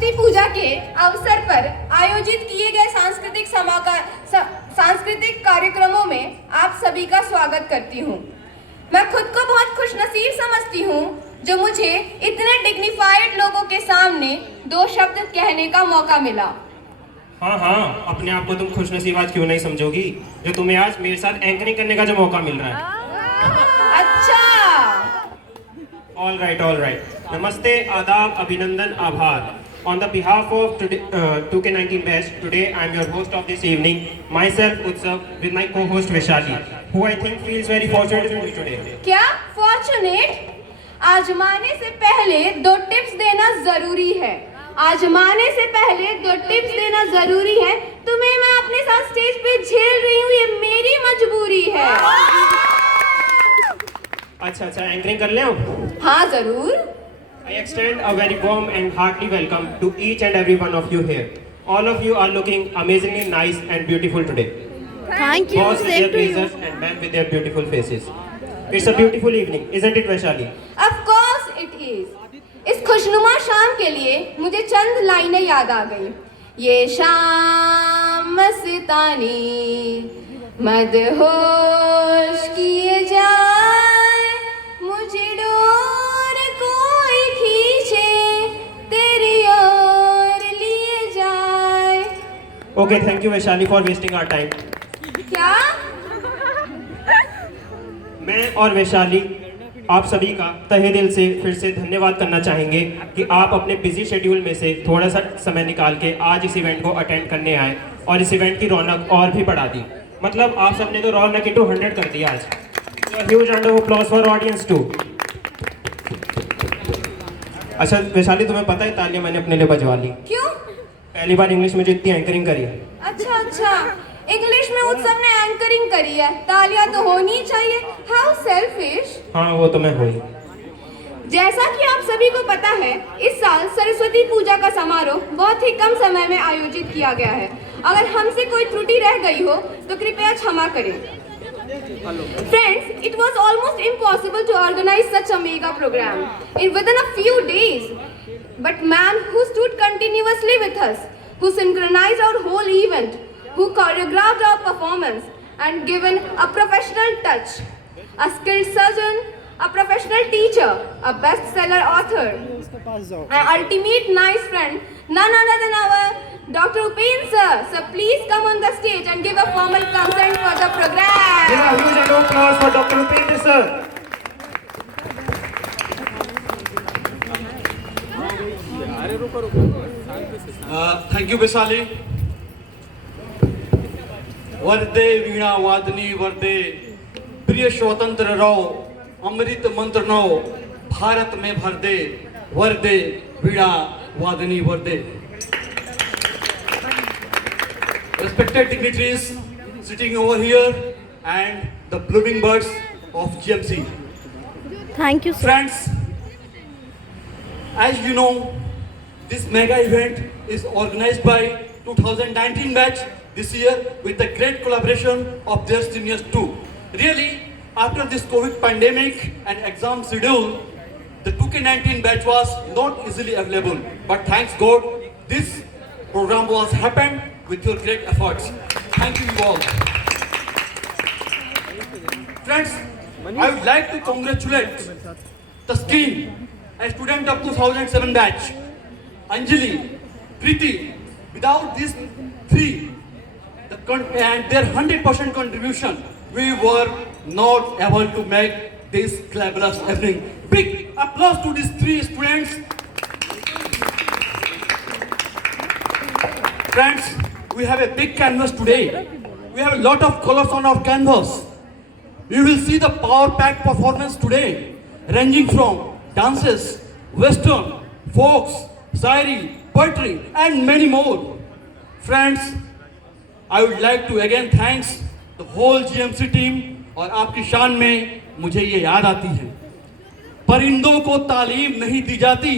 सरस्वती पूजा के अवसर पर आयोजित किए गए सांस्कृतिक कार्यक्रमों में आप सभी का स्वागत करती हूँ। मैं खुद को बहुत खुशनसीब समझती हूँ जो मुझे इतने डिग्निफाइड लोगों के सामने दो शब्द कहने का मौका मिला। हाँ, अपने आप को तुम खुशनसीब आज क्यों नहीं समझोगी जो तुम्हें आज मेरे साथ एंकरिंग करने का जो मौका मिल रहा है। अच्छा, ऑल राइट। नमस्ते, आदाब, अभिनंदन, आभार। On the behalf of 2K19 batch, today I am your host of this evening, myself Utsav, with my co-host Vaishali, who I think feels very fortunate to meet today. क्या fortunate? आजमाने से पहले दो tips देना जरूरी है। आजमाने से पहले दो टिप्स देना जरूरी है। तुम्हें मैं अपने साथ स्टेज पे झेल रही हूँ, ये मेरी मजबूरी है। अच्छा, एंकरिंग कर ले हम? हाँ जरूर। I extend a very warm and hearty welcome to each and every one of you here. All of you are looking amazingly nice and beautiful today. Thank you. Boys with their blazers and men with their beautiful faces. It's a beautiful evening, isn't it, Vaishali? Of course it is. इस खुशनुमा शाम के लिए मुझे चंद लाइनें याद आ गई। ये शाम मस्तानी मदहोश किए जाए, मुझे डोर कोई खींचे तेरी ओर लिए जाए। Okay, thank you, Vaishali, for wasting our time. क्या? मैं और वैशाली आप सभी का तहे दिल से फिर से धन्यवाद करना चाहेंगे कि आप अपने बिजी शेड्यूल में से थोड़ा सा समय निकाल के आज इस इवेंट को अटेंड करने आए और इस इवेंट की रौनक और भी बढ़ा दी। मतलब आप सबने तो रौनक इंटू 100 कर दिया आज। Huge round of applause for audience too. अच्छा वैशाली, तुम्हें पता है तालियां मैंने अपने लिए बजवा ली। क्यों? पहली बार इंग्लिश में जो इतनी एंकरिंग करी है। अच्छा, इंग्लिश में उत्सव ने एंकरिंग करी है, तालियां तो होनी चाहिए। How selfish. हाँ, वो तो मैं हुई। जैसा कि आप सभी को पता है, इस साल सरस्वती पूजा का समारोह बहुत ही कम समय में आयोजित किया गया है। अगर हमसे कोई त्रुटि रह गई हो तो कृपया क्षमा करें। Friends, it was almost impossible to organize such a mega program within a few days. But man who stood continuously with us, who synchronized our whole event, who choreographed our performance and given a professional touch, a skilled surgeon, a professional teacher, a bestseller author, an ultimate nice friend, none other than our Dr. Upen sir. So please come on the stage and give a formal consent for the program. Give a huge round of applause for Dr. Upen sir. Thank you, Vaishali. वर्दे वीणा वादनी वर्दे, प्रिय स्वतंत्र रहो, अमृत मंत्र no, Bharat में भर दे, वर्दे वीणा वादनी वर्दे। Respected dignitaries sitting over here and the blooming birds of GMC. Thank you, sir. Friends, as you know, this mega event is organized by 2019 batch this year with the great collaboration of their seniors too. Really, after this COVID pandemic and exam schedule, the 2K19 batch was not easily available. But thanks God, this program was happened with your great efforts. Thank you all. Friends, I would like to congratulate the scheme, a student of 2007 batch, Anjali, Preeti. Without these three, and their 100% contribution, we were not able to make this fabulous evening. Big applause to these three students. Friends, we have a big canvas today. We have a lot of colors on our canvas. You will see the power-packed performance today, ranging from dances, western, folks, shairi, poetry, and many more. Friends, I would like to again thanks the whole GMC team और आपकी शान में मुझे ये याद आती है, परिंदों को तालीम नहीं दी जाती,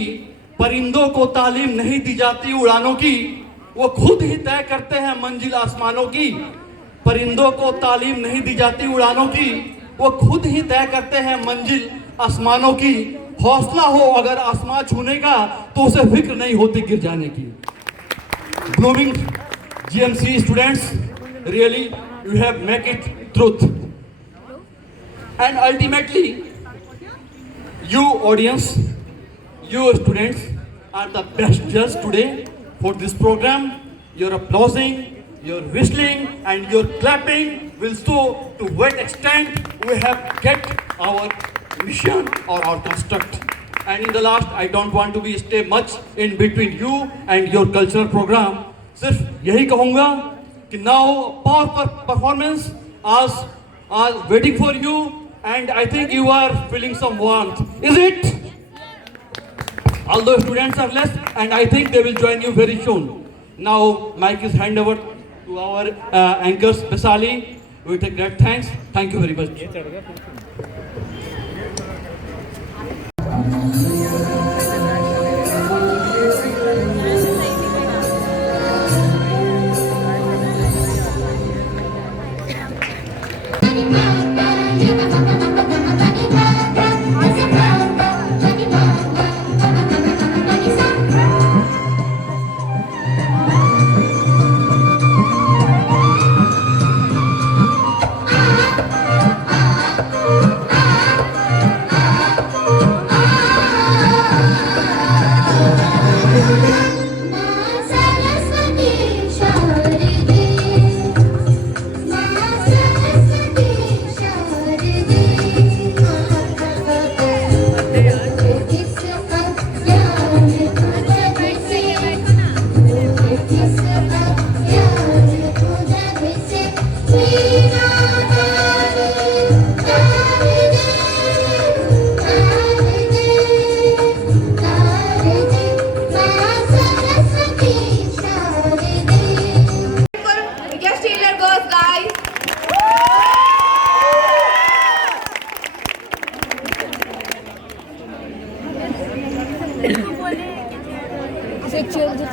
परिंदों को तालीम नहीं दी जाती उड़ानों की, वो खुद ही तय करते हैं मंजिल आसमानों की। परिंदों को तालीम नहीं दी जाती उड़ानों की, वो खुद ही तय करते हैं मंजिल आसमानों की। हौसला हो अगर आसमान छूने का तो उसे फिक्र नहीं होती गिर जाने की। Blooming GMC students, really you have make it truth. And ultimately, you audience, you students are the best judge today for this program. Your applauding, your whistling and your clapping will show to what extent we have get our mission or our construct. And in the last, I don't want to be stay much in between you and your cultural program. सिर्फ यही कहूँगा कि now powerful performance are waiting for you and I think you are feeling some warmth. Is it? Although students are less and I think they will join you very soon. Now mic is hand over to our anchors Besali. We take great thanks. Thank you very much.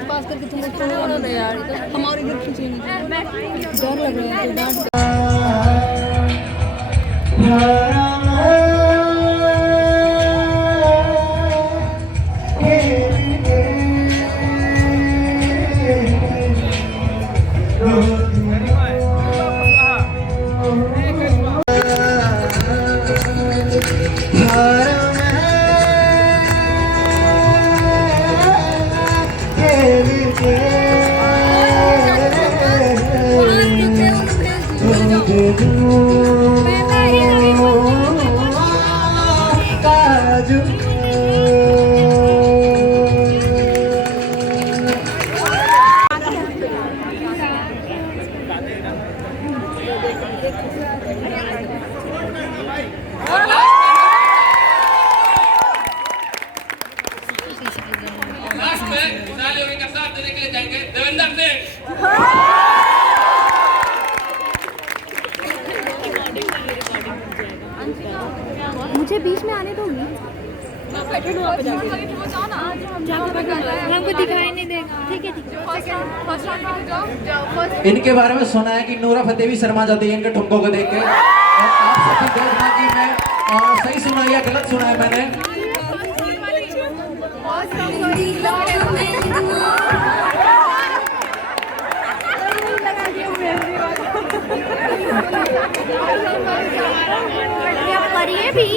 पास करके तुम लोग यार हमारे इधर खींचे डर लग रहा है मुझे बीच में आने दोगी? हमको दिखाई नहीं देगा। ठीक है इनके बारे में सुना है कि नूरा फतेह भी शर्मा जाती है इनके ठुमकों को देख के। और आप सभी देखना कि मैं सही सुना या गलत सुना है मैंने। करिए भी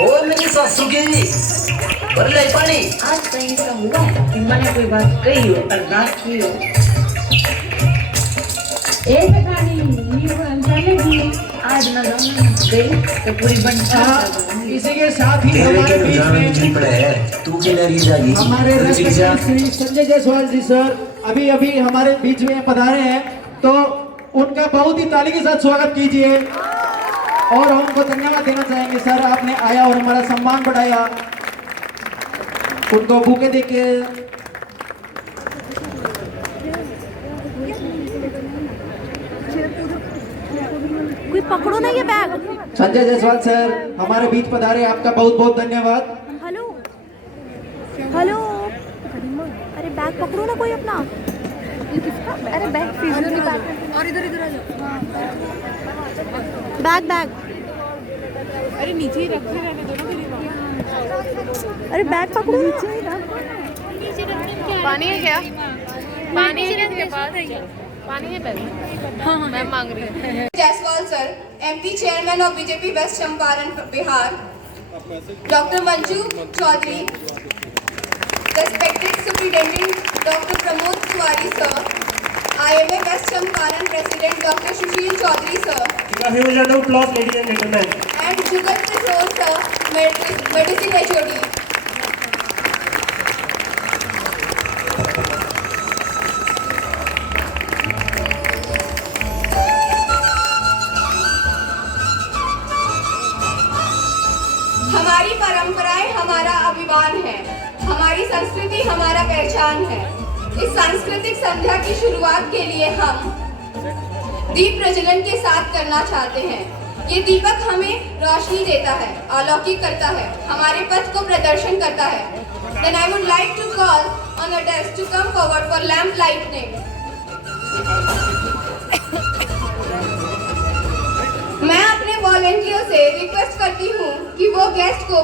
ओ मेरी सासू की बरले पानी आज कहीं ऐसा हुआ है कि मैंने कोई बात कही हो और ना की हो ऐसे कहानी ये वो अंसाने की आज ना गई तो पूरी बन इसी के साथ ही हमारे बीच में तू के लिए जाएगी हमारे श्री संजय जायसवाल जी सर अभी अभी हमारे बीच में पधारे हैं, तो उनका बहुत ही ताली के साथ स्वागत कीजिए और हम उनको धन्यवाद देना चाहेंगे। सर आपने आया और हमारा सम्मान बढ़ाया, उनको बुके देके कोई पकड़ो ना ये बैग। संजय जायसवाल सर हमारे बीच पधारे, आपका बहुत बहुत धन्यवाद। हेलो हेलो, अरे बैग पकड़ो ना कोई अपना। अरे बैग फिजियो और इधर इधर आ जाओ। बैग बैग अरे नीचे ही रखे रहने दो ना मेरी। अरे बैग पकड़ो पानी है क्या? पानी है क्या पास? पानी है पहले। हाँ मैं मांग रही हूँ। Jaiswal sir, MP Chairman of BJP West Champaran, Bihar. Dr. Manju Chaudhary, respected Superintendent Dr. Pramod Tiwari sir, IMA West Champaran President Dr. Sushil Chaudhary sir, A huge round of applause, ladies and gentlemen. and Jugal Kishore sir, Medicine HOD. हमारी परंपराएं हमारा अभिमान है, हमारी संस्कृति हमारा पहचान है। इस सांस्कृतिक संध्या की शुरुआत के लिए हम दीप प्रज्वलन के साथ करना चाहते हैं। ये दीपक हमें रोशनी देता है, अलौकिक करता है, हमारे पथ को प्रदर्शन करता है। Then I would like to call on a guest to come forward for lamp lighting. मैं अपने वॉलंटियर से रिक्वेस्ट करती हूँ कि वो गेस्ट को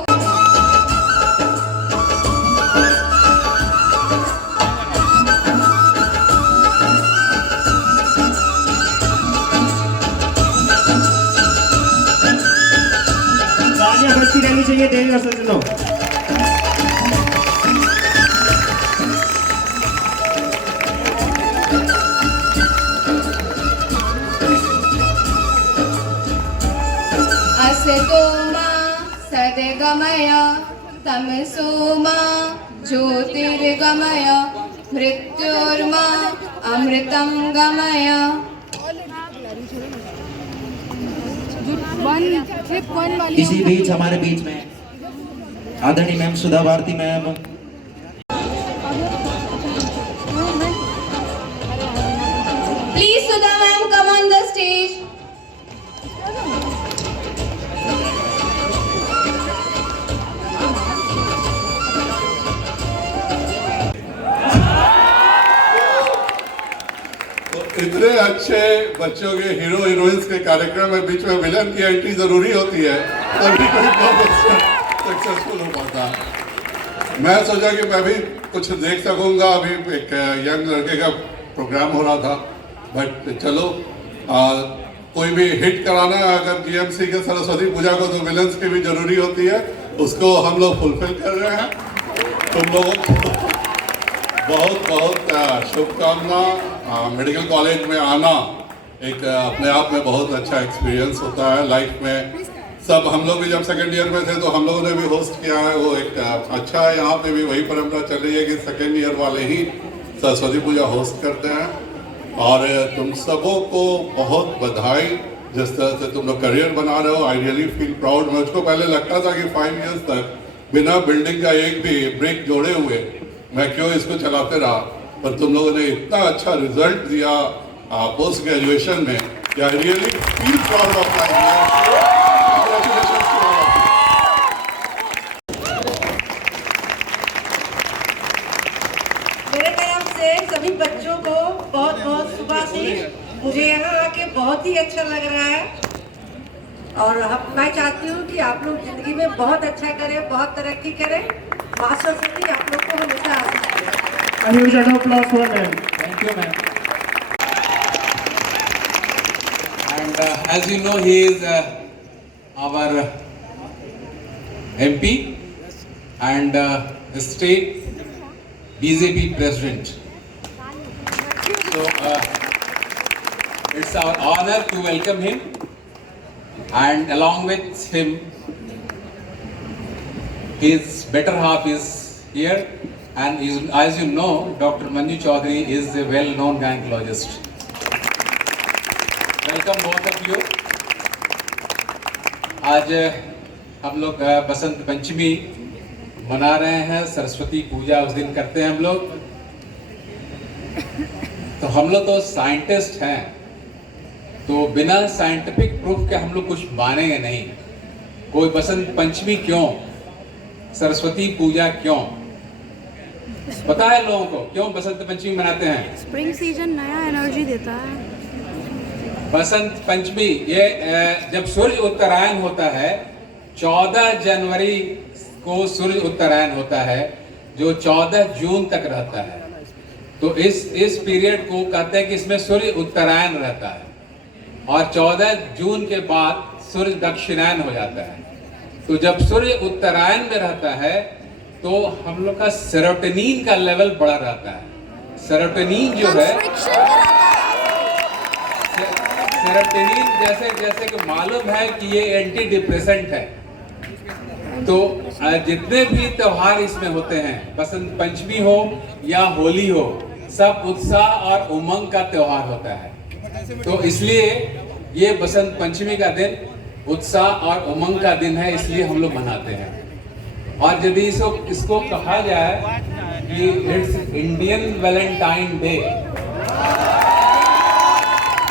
तालियां बजती रहनी चाहिए, देरी का सुनो। असतो मा सद्गमय तमसो मा ज्योतिर्गमय मृत्योर्मा अमृतं गमय। इसी बीच हमारे बीच में आदरणीय ma'am Sudha Bharati ma'am, Please Sudha ma'am come on the stage. इतने अच्छे बच्चों के हीरो हीरोइंस के कार्यक्रम में बीच में विलन की एंट्री जरूरी होती है, तभी कोई बहुत सक्सेसफुल हो पाता है। मैं सोचा कि मैं भी कुछ देख सकूंगा, अभी एक यंग लड़के का प्रोग्राम हो रहा था, बट चलो कोई भी हिट कराना है अगर जीएमसी के सरस्वती पूजा को, तो विलन्स की भी जरूरी होती है, उसको हम लोग फुलफिल कर रहे हैं। तुम लोगों को बहुत बहुत शुभकामना। मेडिकल कॉलेज में आना एक अपने आप में बहुत अच्छा एक्सपीरियंस होता है लाइफ में। सब हम लोग भी जब सेकेंड ईयर में थे तो हम लोगों ने भी होस्ट किया है, वो एक अच्छा है। यहाँ पे भी वही परंपरा चल रही है कि सेकेंड ईयर वाले ही सरस्वती पूजा होस्ट करते हैं। और तुम सबों को बहुत बधाई, जिस तरह से तुम लोग करियर बना रहे हो। आई रियली फील प्राउड। मुझको पहले लगता था कि 5 इयर्स तक बिना बिल्डिंग का एक भी ब्रेक जोड़े हुए मैं क्यों इसको चलाते रहा, पर तुम लोगों ने इतना अच्छा रिजल्ट दिया पोस्ट ग्रेजुएशन में कि I really feel proud of my congratulations to all of you. मेरे तरफ से सभी बच्चों को बहुत बहुत शुभाशीष। मुझे यहाँ आके बहुत ही अच्छा लग रहा है और मैं चाहती हूँ कि आप लोग जिंदगी में बहुत अच्छा करें, बहुत तरक्की करें। माँ सरस्वती आप लोग को हमेशा आशीष दें। A huge round of applause for them. Thank you ma'am. And as you know, he is our MP and state BJP president. So it's our honor to welcome him, and along with him, his better half is here. And as you know, Dr. Manju Chaudhary is a well-known gynecologist. Welcome both of you. आज हम लोग बसंत पंचमी मना रहे हैं, सरस्वती पूजा उस दिन करते हैं हम लोग। तो हम लोग तो साइंटिस्ट हैं, तो बिना साइंटिफिक प्रूफ के हम लोग कुछ मानेंगे नहीं। कोई बसंत पंचमी क्यों, सरस्वती पूजा क्यों, पता है लोगों को क्यों बसंत पंचमी मनाते हैं? स्प्रिंग सीजन नया एनर्जी देता है। बसंत पंचमी ये जब सूर्य उत्तरायण होता है, 14 जनवरी को सूर्य उत्तरायण होता है, जो 14 जून तक रहता है। तो इस पीरियड को कहते हैं कि इसमें सूर्य उत्तरायण रहता है, और 14 जून के बाद सूर्य दक्षिणायन हो जाता है। तो जब सूर्य उत्तरायण में रहता है तो हम लोग का सेरोटोनिन का लेवल बढ़ा रहता है। सेरोटोनिन जो है, सेरोटोनिन जैसे कि मालूम है कि ये एंटी डिप्रेसेंट है। तो जितने भी त्योहार इसमें होते हैं, बसंत पंचमी हो या होली हो, सब उत्साह और उमंग का त्योहार होता है। तो इसलिए ये बसंत पंचमी का दिन उत्साह और उमंग का दिन है, इसलिए हम लोग मनाते हैं। और यदि इसको कहा जाए कि इट्स इंडियन वैलेंटाइन डे,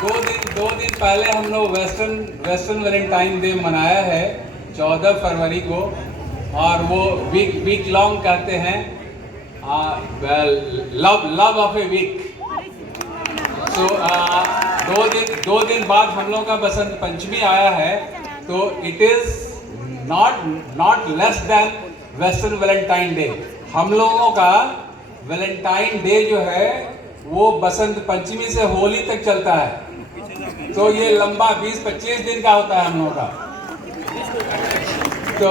दो दिन पहले हम लोग वेस्टर्न वैलेंटाइन डे मनाया है 14 फरवरी को, और वो वीक लॉन्ग कहते हैं, लव ऑफ ए वीक। तो दो दिन बाद हम लोग का बसंत पंचमी आया है, तो it is not less than western Valentine day. हम लोगों का वैलेंटाइन डे जो है वो बसंत पंचमी से होली तक चलता है। तो ये लंबा 20-25 दिन का होता है हम लोगों का। तो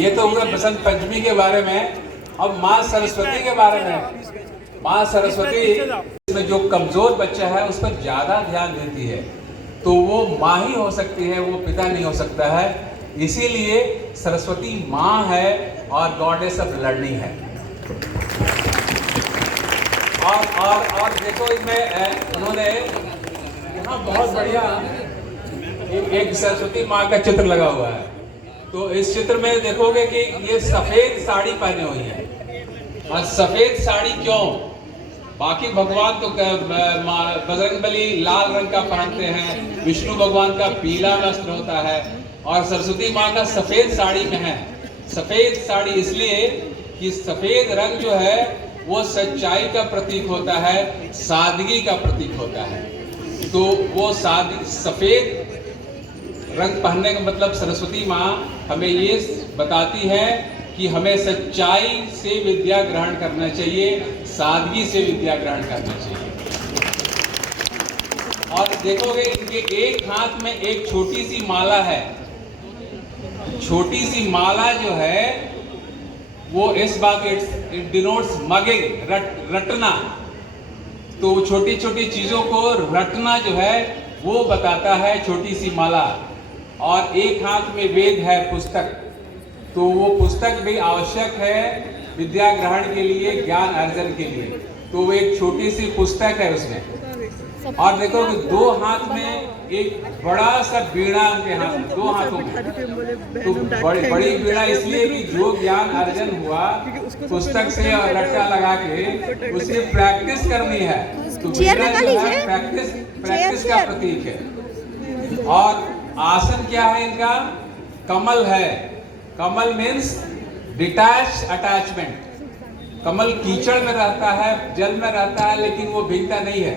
ये तो हुआ बसंत पंचमी के बारे में। अब माँ सरस्वती के बारे में। माँ सरस्वती में जो कमजोर बच्चा है उस पर ज्यादा ध्यान देती है, तो वो माँ ही हो सकती है, वो पिता नहीं हो सकता है। इसीलिए सरस्वती माँ है और गॉडेस ऑफ लर्निंग है। और देखो इसमें उन्होंने यहाँ बहुत बढ़िया एक सरस्वती माँ का चित्र लगा हुआ है। तो इस चित्र में देखोगे कि ये सफेद साड़ी पहने हुई है। और सफेद साड़ी क्यों? बाकी भगवान तो बजरंगबली लाल रंग का पहनते हैं, विष्णु भगवान का पीला वस्त्र होता है, और सरस्वती माँ का सफेद साड़ी में है। सफेद साड़ी इसलिए कि सफेद रंग जो है वो सच्चाई का प्रतीक होता है, सादगी का प्रतीक होता है। तो वो सफेद रंग पहनने का मतलब सरस्वती माँ हमें ये बताती है कि हमें सच्चाई से विद्या ग्रहण करना चाहिए, सादगी से विद्या ग्रहण करना चाहिए। और देखोगे इनके एक हाथ में एक छोटी सी माला है। छोटी सी माला जो है वो इस बात इट डिनोट्स मगिंग, रटना। तो छोटी छोटी चीजों को रटना जो है वो बताता है छोटी सी माला। और एक हाथ में वेद है, पुस्तक। तो वो पुस्तक भी आवश्यक है विद्या ग्रहण के लिए, ज्ञान अर्जन के लिए। तो वो एक छोटी सी पुस्तक है उसमें। और देखो कि दो हाथ में एक बड़ा सा बीड़ा उनके हाथ में, दो हाथों में। तो बड़ी बीड़ा इसलिए कि जो ज्ञान अर्जन हुआ पुस्तक से और रट्टा लगा के उसे प्रैक्टिस करनी है। तो बीड़ा जो है प्रैक्टिस का प्रतीक है। और आसन क्या है इनका? कमल है। कमल मीन्स डिटैच अटैचमेंट। कमल कीचड़ में रहता है, जल में रहता है, लेकिन वो भीगता नहीं है,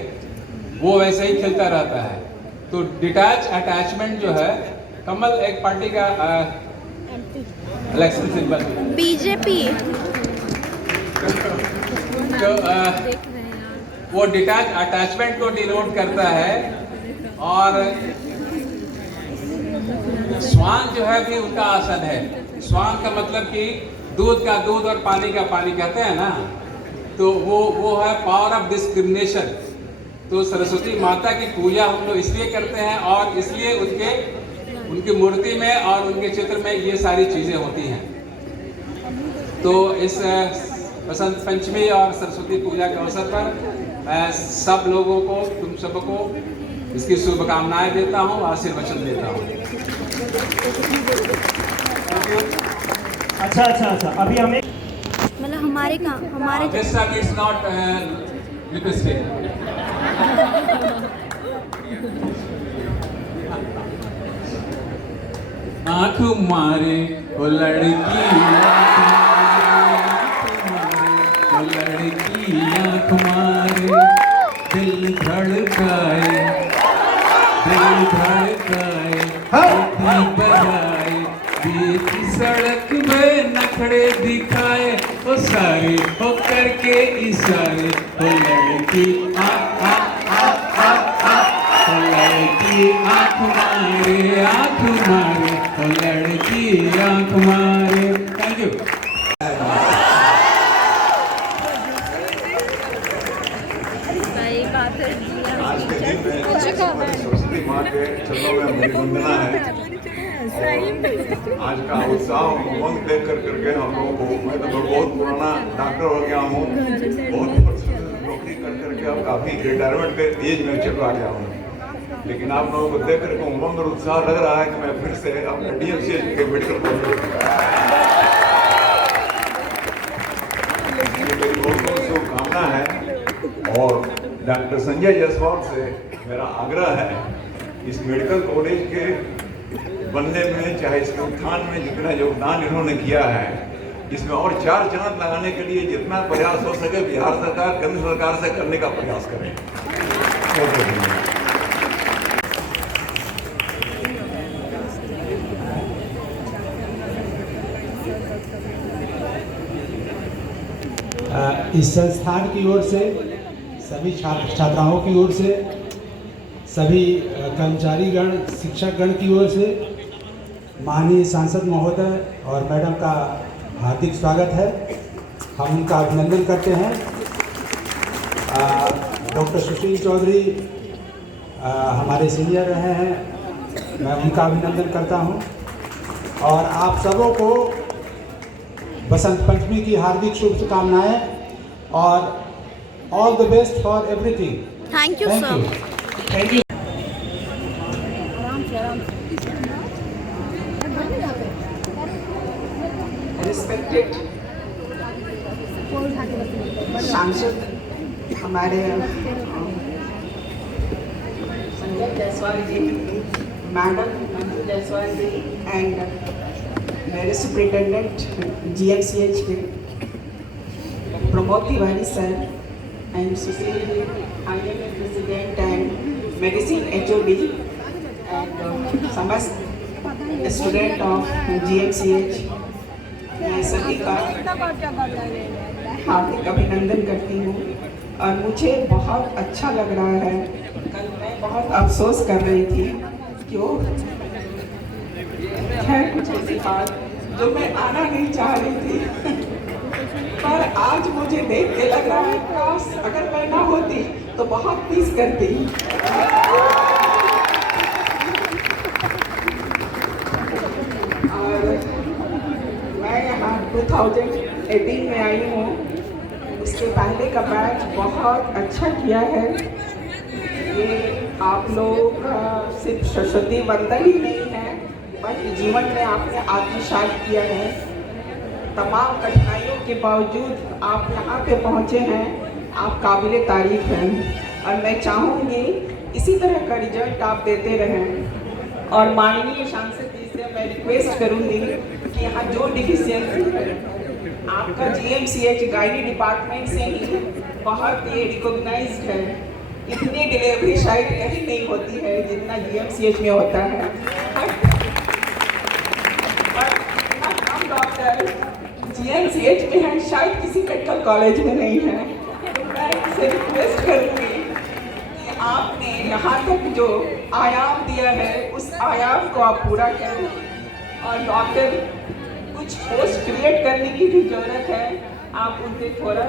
वो वैसे ही खिलता रहता है। तो डिटैच अटैचमेंट जो है, कमल एक पार्टी का इलेक्शन सिंबल, बीजेपी। तो वो डिटैच अटैचमेंट को डिनोट करता है। और स्वान जो है भी उनका आसन है। स्वान का मतलब कि दूध का दूध और पानी का पानी कहते हैं ना, तो वो है पावर ऑफ डिस्क्रिमिनेशन। तो सरस्वती माता की पूजा हम लोग इसलिए करते हैं, और इसलिए उनकी मूर्ति में और उनके चित्र में ये सारी चीजें होती हैं। तो इस बसंत पंचमी और सरस्वती पूजा के अवसर पर मैं सब लोगों को, तुम सबको इसकी शुभकामनाएं देता हूँ, आशीर्वचन देता हूँ। अच्छा, अभी हमें मतलब हमारे This time it's not lipstick. आँख मारे वो लड़की, नखड़े दिखाए ओ सारे ओ करके इशारे ओ लड़की आ आ आ आ आ ओ लड़की आँख मारे ओ लड़की आँख मारे। Thank you. सही बात है आज के दिन में सरस्वती माँ के चरणों में मेरी वंदना है। आज का उत्साह उमंग देख करके हम लोगों को, मैं तो बहुत पुराना डॉक्टर हो गया हूँ, बहुत नौकरी करके अब काफ़ी रिटायरमेंट के एज में चला गया हूँ, लेकिन आप लोगों को देख करके उमंग और उत्साह लग रहा है कि मैं फिर से अपने DMCH के मेडिकल कॉलेज मेरी बहुत बहुत शुभकामना है। और डॉक्टर संजय जायसवाल से मेरा आग्रह है, इस मेडिकल कॉलेज के बनने में, चाहे इसके उत्थान में जितना योगदान इन्होंने किया है, इसमें और 4 चांद लगाने के लिए जितना प्रयास हो सके बिहार सरकार, केंद्र सरकार से करने का प्रयास करें। इस संस्थान की ओर से, सभी छात्र छात्राओं की ओर से, सभी कर्मचारीगण, शिक्षकगण की ओर से माननीय सांसद महोदय और मैडम का हार्दिक स्वागत है। हम उनका अभिनंदन करते हैं। डॉक्टर सुशील चौधरी हमारे सीनियर रहे हैं, मैं उनका अभिनंदन करता हूं। और आप सबों को बसंत पंचमी की हार्दिक शुभकामनाएं और all the best for everything. Thank you sir. Thank you. Respected सांसद हमारे संजय जायसवाल जी, मैडम मंजू जायसवाल जी एंड मेरे सुपरिटेंडेंट GMCH के Pramod Tiwari sir and Sushil ji, IMA president and medicine HOD and समस्त स्टूडेंट ऑफ GMCH, मैं सभी का हार्दिक अभिनंदन करती हूँ। और मुझे बहुत अच्छा लग रहा है। कल मैं बहुत अफसोस कर रही थी, क्यों है कुछ ऐसी बात जो मैं आना नहीं चाह रही थी, पर आज मुझे देख के लग रहा है काश अगर मैं ना होती तो बहुत मिस करती। और मैं यहाँ 2018 में आई हूँ, उसके पहले का बैच बहुत अच्छा किया है। ये आप लोग सिर्फ सरस्वती वंदन ही नहीं है, बल्कि जीवन में आपने आत्मसात किया है। तमाम कठिनाइयों के बावजूद आप यहाँ पे पहुँचे हैं, आप काबिले तारीफ हैं। और मैं चाहूँगी इसी तरह का रिजल्ट आप देते रहें। और माननीय सांसद जी से मैं रिक्वेस्ट करूँगी कि यहाँ जो डिफिशियंसी है, आपका GMCH गायनी डिपार्टमेंट से ही बहुत ये रिकॉग्नाइज्ड है। इतनी डिलीवरी शायद कहीं नहीं होती है जितना GMCH में होता है। हम डॉक्टर GMCH में हैं, शायद किसी मेडिकल कॉलेज में नहीं है। तो मैं इसे रिक्वेस्ट करूँगी कि आपने यहाँ तक जो आयाम दिया है, उस आयाम को आप पूरा करें। और डॉक्टर कुछ पोस्ट क्रिएट करने की भी जरूरत है, आप उन पर थोड़ा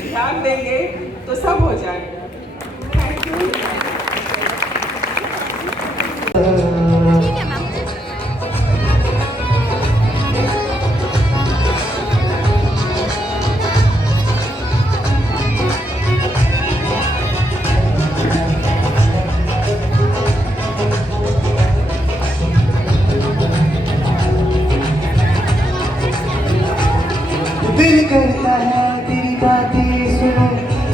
ध्यान देंगे तो सब हो जाएगा। Thank you. ठीक है मैम। दिल करता है तेरी बातें सुनो,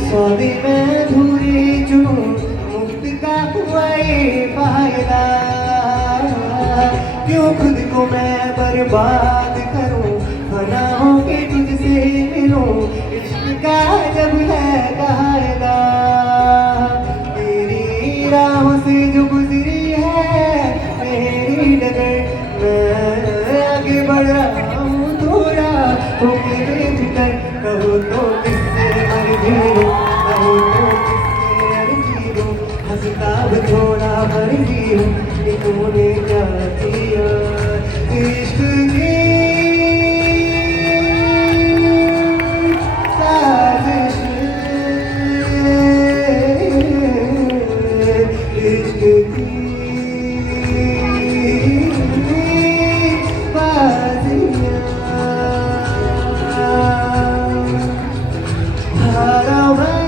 सौदे में अधूरी जो मुफ्त का हुआ ये फायदा। क्यों खुद को मैं बर्बाद करूं, फना होके तुझसे मिलूं, इश्क का जब है कायदा। तेरी राहों से जो गुजरी है मेरी डगर, मैं आगे बढ़ रहा हूँ थोड़ा किताब थोड़ा भर ली हूँ, इन्होंने क्या किया इश्क की साजिश, इश्क की बाजियां, हारा मैं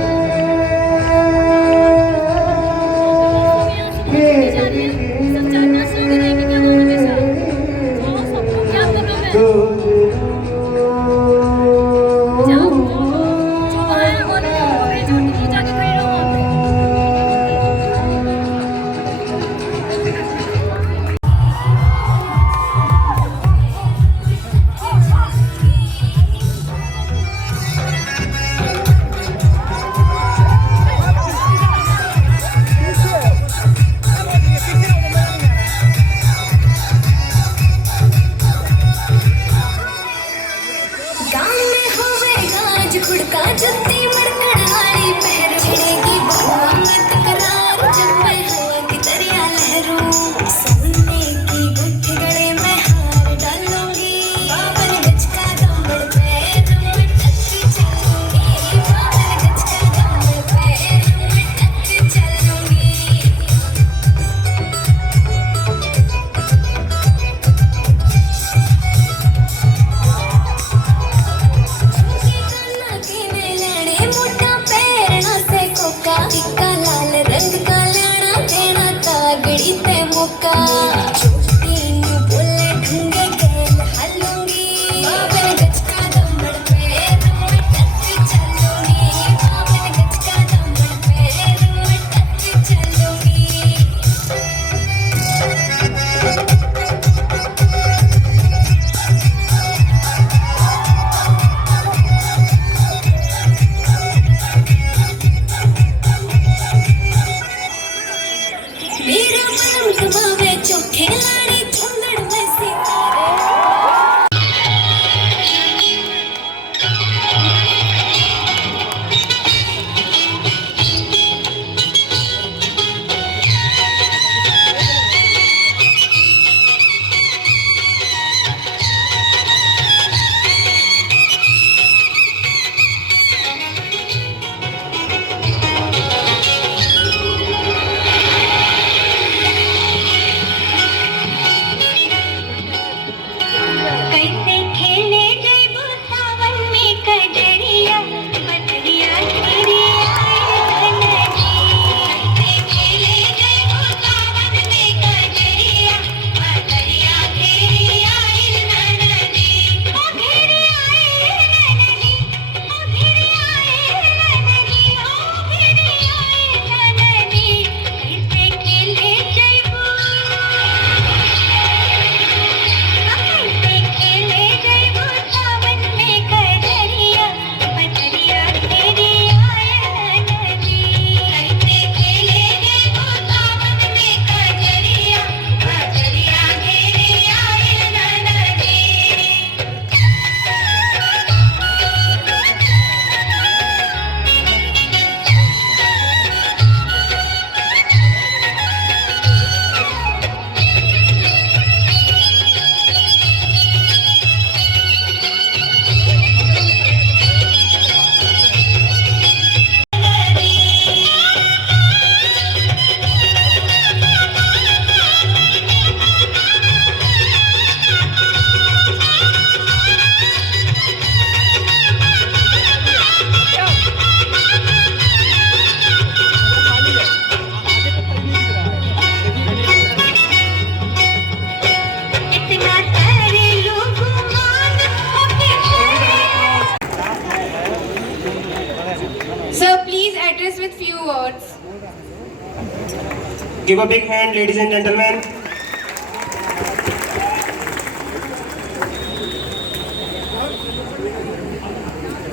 Give a big hand, ladies and gentlemen.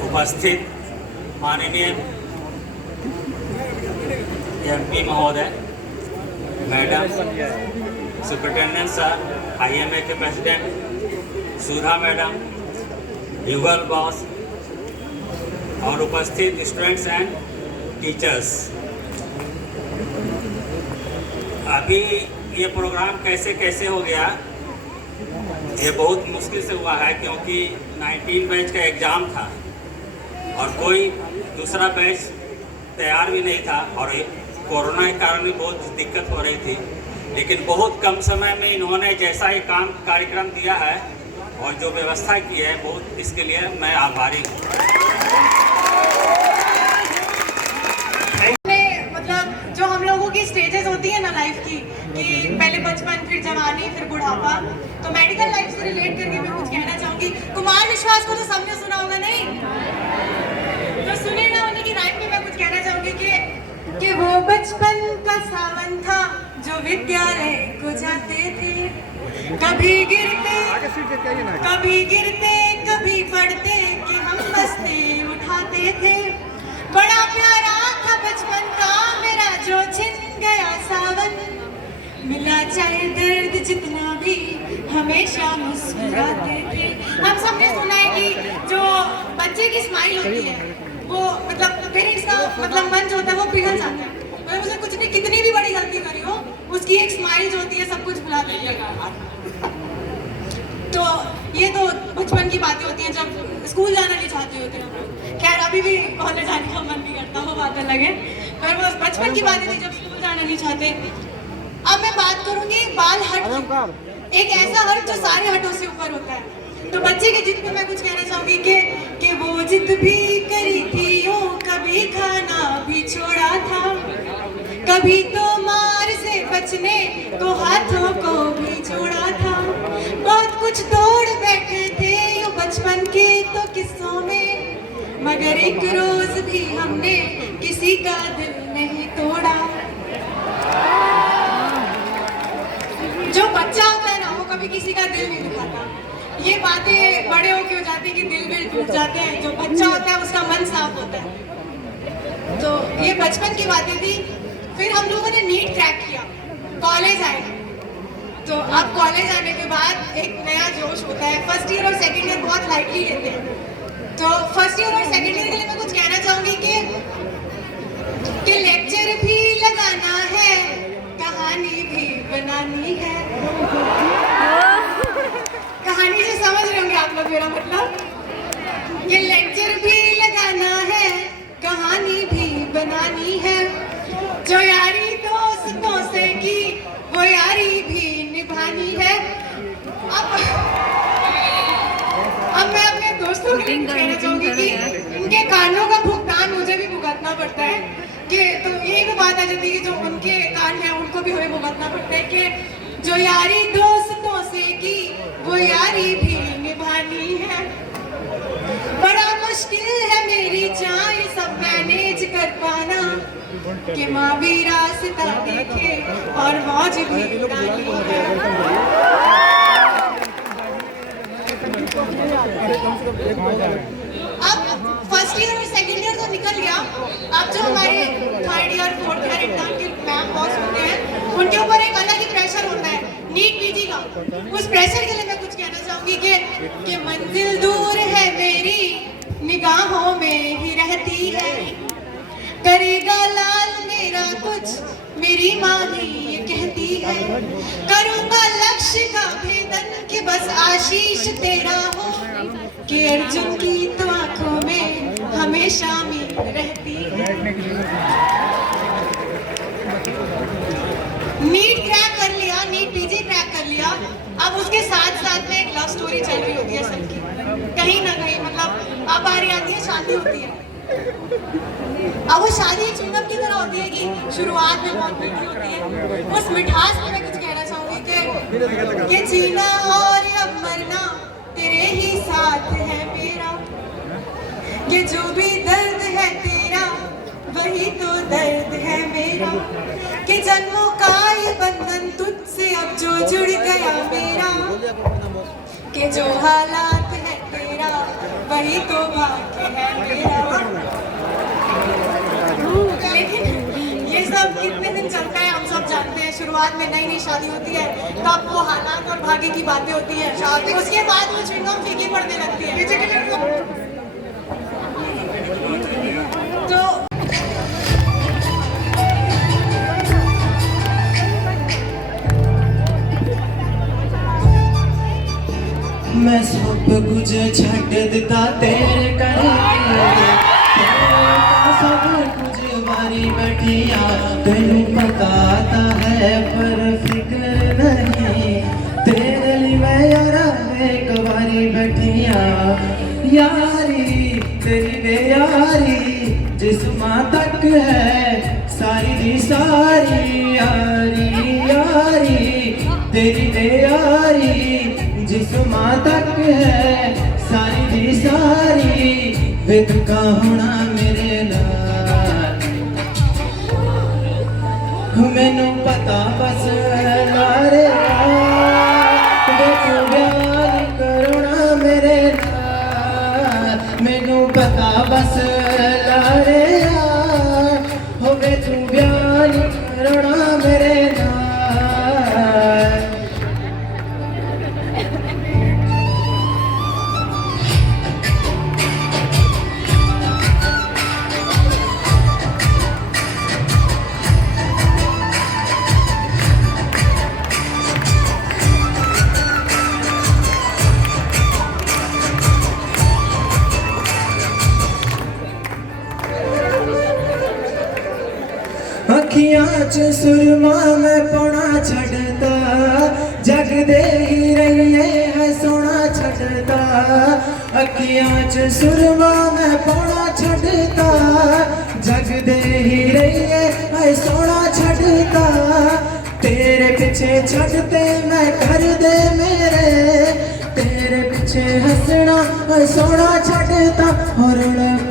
उपस्थित माननीय एमपी महोदय, मैडम, सुपरिटेंडेंट सर, IMA के प्रेसिडेंट सुधा मैडम, युगल बॉस और उपस्थित स्टूडेंट्स एंड टीचर्स, अभी ये प्रोग्राम कैसे कैसे हो गया, ये बहुत मुश्किल से हुआ है, क्योंकि 19 बैच का एग्ज़ाम था और कोई दूसरा बैच तैयार भी नहीं था और कोरोना के कारण भी बहुत दिक्कत हो रही थी। लेकिन बहुत कम समय में इन्होंने जैसा ही कार्यक्रम दिया है और जो व्यवस्था की है, बहुत इसके लिए मैं आभारी हूँ। मतलब जो हम लोगों की स्टेजेस होती है ना लाइफ की, कि पहले बचपन, फिर जवानी, फिर बुढ़ापा, तो मेडिकल लाइफ से रिलेट करके मैं कुछ कहना चाहूँगी। कुमार विश्वास को तो सबने सुना होगा, नहीं? तो सुने ना, उन्हीं की लाइफ में मैं कुछ कहना चाहूँगी कि वो बचपन का सावन था जो विद्यालय को जाते थे, कभी गिरते कभी पढ़ते कि हम बस्ते उठाते थे। बड़ा प्यारा था बचपन का मेरा जो छिन गया सावन, मिला चाहे दर्द जितना भी हमेशा मुस्कुराते थे। हम सबने सुना है कि जो बच्चे की स्माइल होती है वो मतलब पेरेंट्स का मतलब मन जो होता है वो पिघल जाता है। मतलब उसे कुछ नहीं, कितनी भी बड़ी गलती करी हो, उसकी एक स्माइल जो होती है सब कुछ भुला देती है। तो ये तो बचपन की बातें होती हैं जब स्कूल जाना नहीं चाहते होते हम लोग। खैर अभी भी कॉलेज जाने का मन नहीं करता, वो बात अलग है, पर वो बचपन की बातें थी जब स्कूल जाना नहीं चाहते। अब मैं बात करूंगी बाल हट की, एक ऐसा हट जो सारे हटों से ऊपर होता है। तो बच्चे के जिद पे मैं कुछ कहना चाहूंगी कि वो जिद भी करी थी यूं, कभी खाना भी छोड़ा था, कभी तो मार से बचने को हाथों को भी जोड़ा था। बहुत कुछ तोड़ बैठे थे यूं बचपन के तो किस्सों में, मगर एक रोज भी हमने किसी का दिल नहीं तोड़ा। जो बच्चा होता है ना वो कभी किसी का दिल नहीं दुखाता। ये बातें बड़े होके हो जाती है कि दिल भी टूट जाते हैं। जो बच्चा होता है उसका मन साफ होता है। तो ये बचपन की बातें थी। फिर हम लोगों ने नीट क्रैक किया, कॉलेज आए। तो अब कॉलेज आने के बाद एक नया जोश होता है। फर्स्ट ईयर और सेकंड ईयर बहुत लाइटली लेते हैं। तो फर्स्ट ईयर और सेकंड ईयर के लिए मैं कुछ कहना चाहूंगी कि लेक्चर भी लगाना है, कहानी भी बनानी है। कहानी से समझ रहे होंगे आप लोग मेरा मतलब। ये लेक्चर भी लगाना है, कहानी भी बनानी है। जो यारी दोस्तों से की वो यारी भी निभानी है। अब मैं अपने दोस्तों के लिए कहना चाहूंगी कि उनके कानों का भुगतान मुझे भी भुगतना पड़ता है। कि तो यही भी बात आ जाती है कि जो उनके कान हैं उनको भी हमें भुगतना पड़ता है कि जो यारी दोस्तों से की वो यारी भी निभानी है। बड़ा मुश्किल है मेरी जान ये सब मैनेज कर पाना, कि माँ भी रास्ता देखे और मौज भी उड़ानी है। अब फर्स्ट ईयर और सेकंड ईयर तो निकल गया। अब जो हमारे third year fourth year exam के मैम बॉस होते हैं उनके ऊपर एक अलग ही प्रेशर होता है, नीट पीजी का। उस प्रेशर के लिए मैं कुछ कहना चाहूंगी कि मंजिल दूर है मेरी निगाहों में ही रहती है, करेगा लाल मेरा कुछ मेरी माँ ही ये कहती है। करूँगा लक्ष्य का भेदन कि बस आशीष तेरा हो, कि अर्जुन की तो आंखों में हमेशा मीत रहती है। नीट क्रैक कर लिया, नीट पीजी क्रैक कर लिया। अब उसके साथ साथ में एक लव स्टोरी चल रही होती है सबकी, कहीं ना कहीं मतलब अब बारी आती है शादी होती है। अब वो शादी एक चुंगम की तरह होती है कि शुरुआत में बहुत मीठी होती है। उस मिठास में मैं कुछ कहना चाहूंगी कि जीना और अब मरना तेरे ही साथ है मेरा, ये जो भी दर्द है तेरा वही तो दर्द है मेरा, कि जन्मों का ये बंधन तुझसे अब जो जुड़ गया मेरा, कि जो हालात है तेरा वही तो भाग्य है मेरा। लेकिन ये सब कितने दिन चलता है हम सब जानते हैं। शुरुआत में नई नई शादी होती है तब वो हालात और भाग्य की बातें होती है, उसके बाद वो च्युइंगम फीकी पड़ने लगती है। तो कुछ छट दिता तेरे करके सब कुछ वारी बैठिया तेनू पता ता है पर फिक्र नहीं तेरे लिए मैं यारा एक बारी बैठिया यारी तेरी वे यारी जिस्मां तक है सारी दी सारी यारी यारी तेरी वे यारी जिस्मां तक है सारी दी सारी विद का होना मेरे नाल मैनू पता बस लारे तू ब्याह करना मेरे नाल मैनू पता बस लारे होवे तू ब्याह करना मेरे नाल अखियां च सुरमा में पौना छड़ता जग दे ही रहिए है सोना छड़ता अखियां च सुरमा में पौना छड़ता जग दे ही रहिए है सोना छड़ता तेरे पीछे छड़ते मैं कर दे मेरे तेरे पीछे हंसना है सोना छड़ता और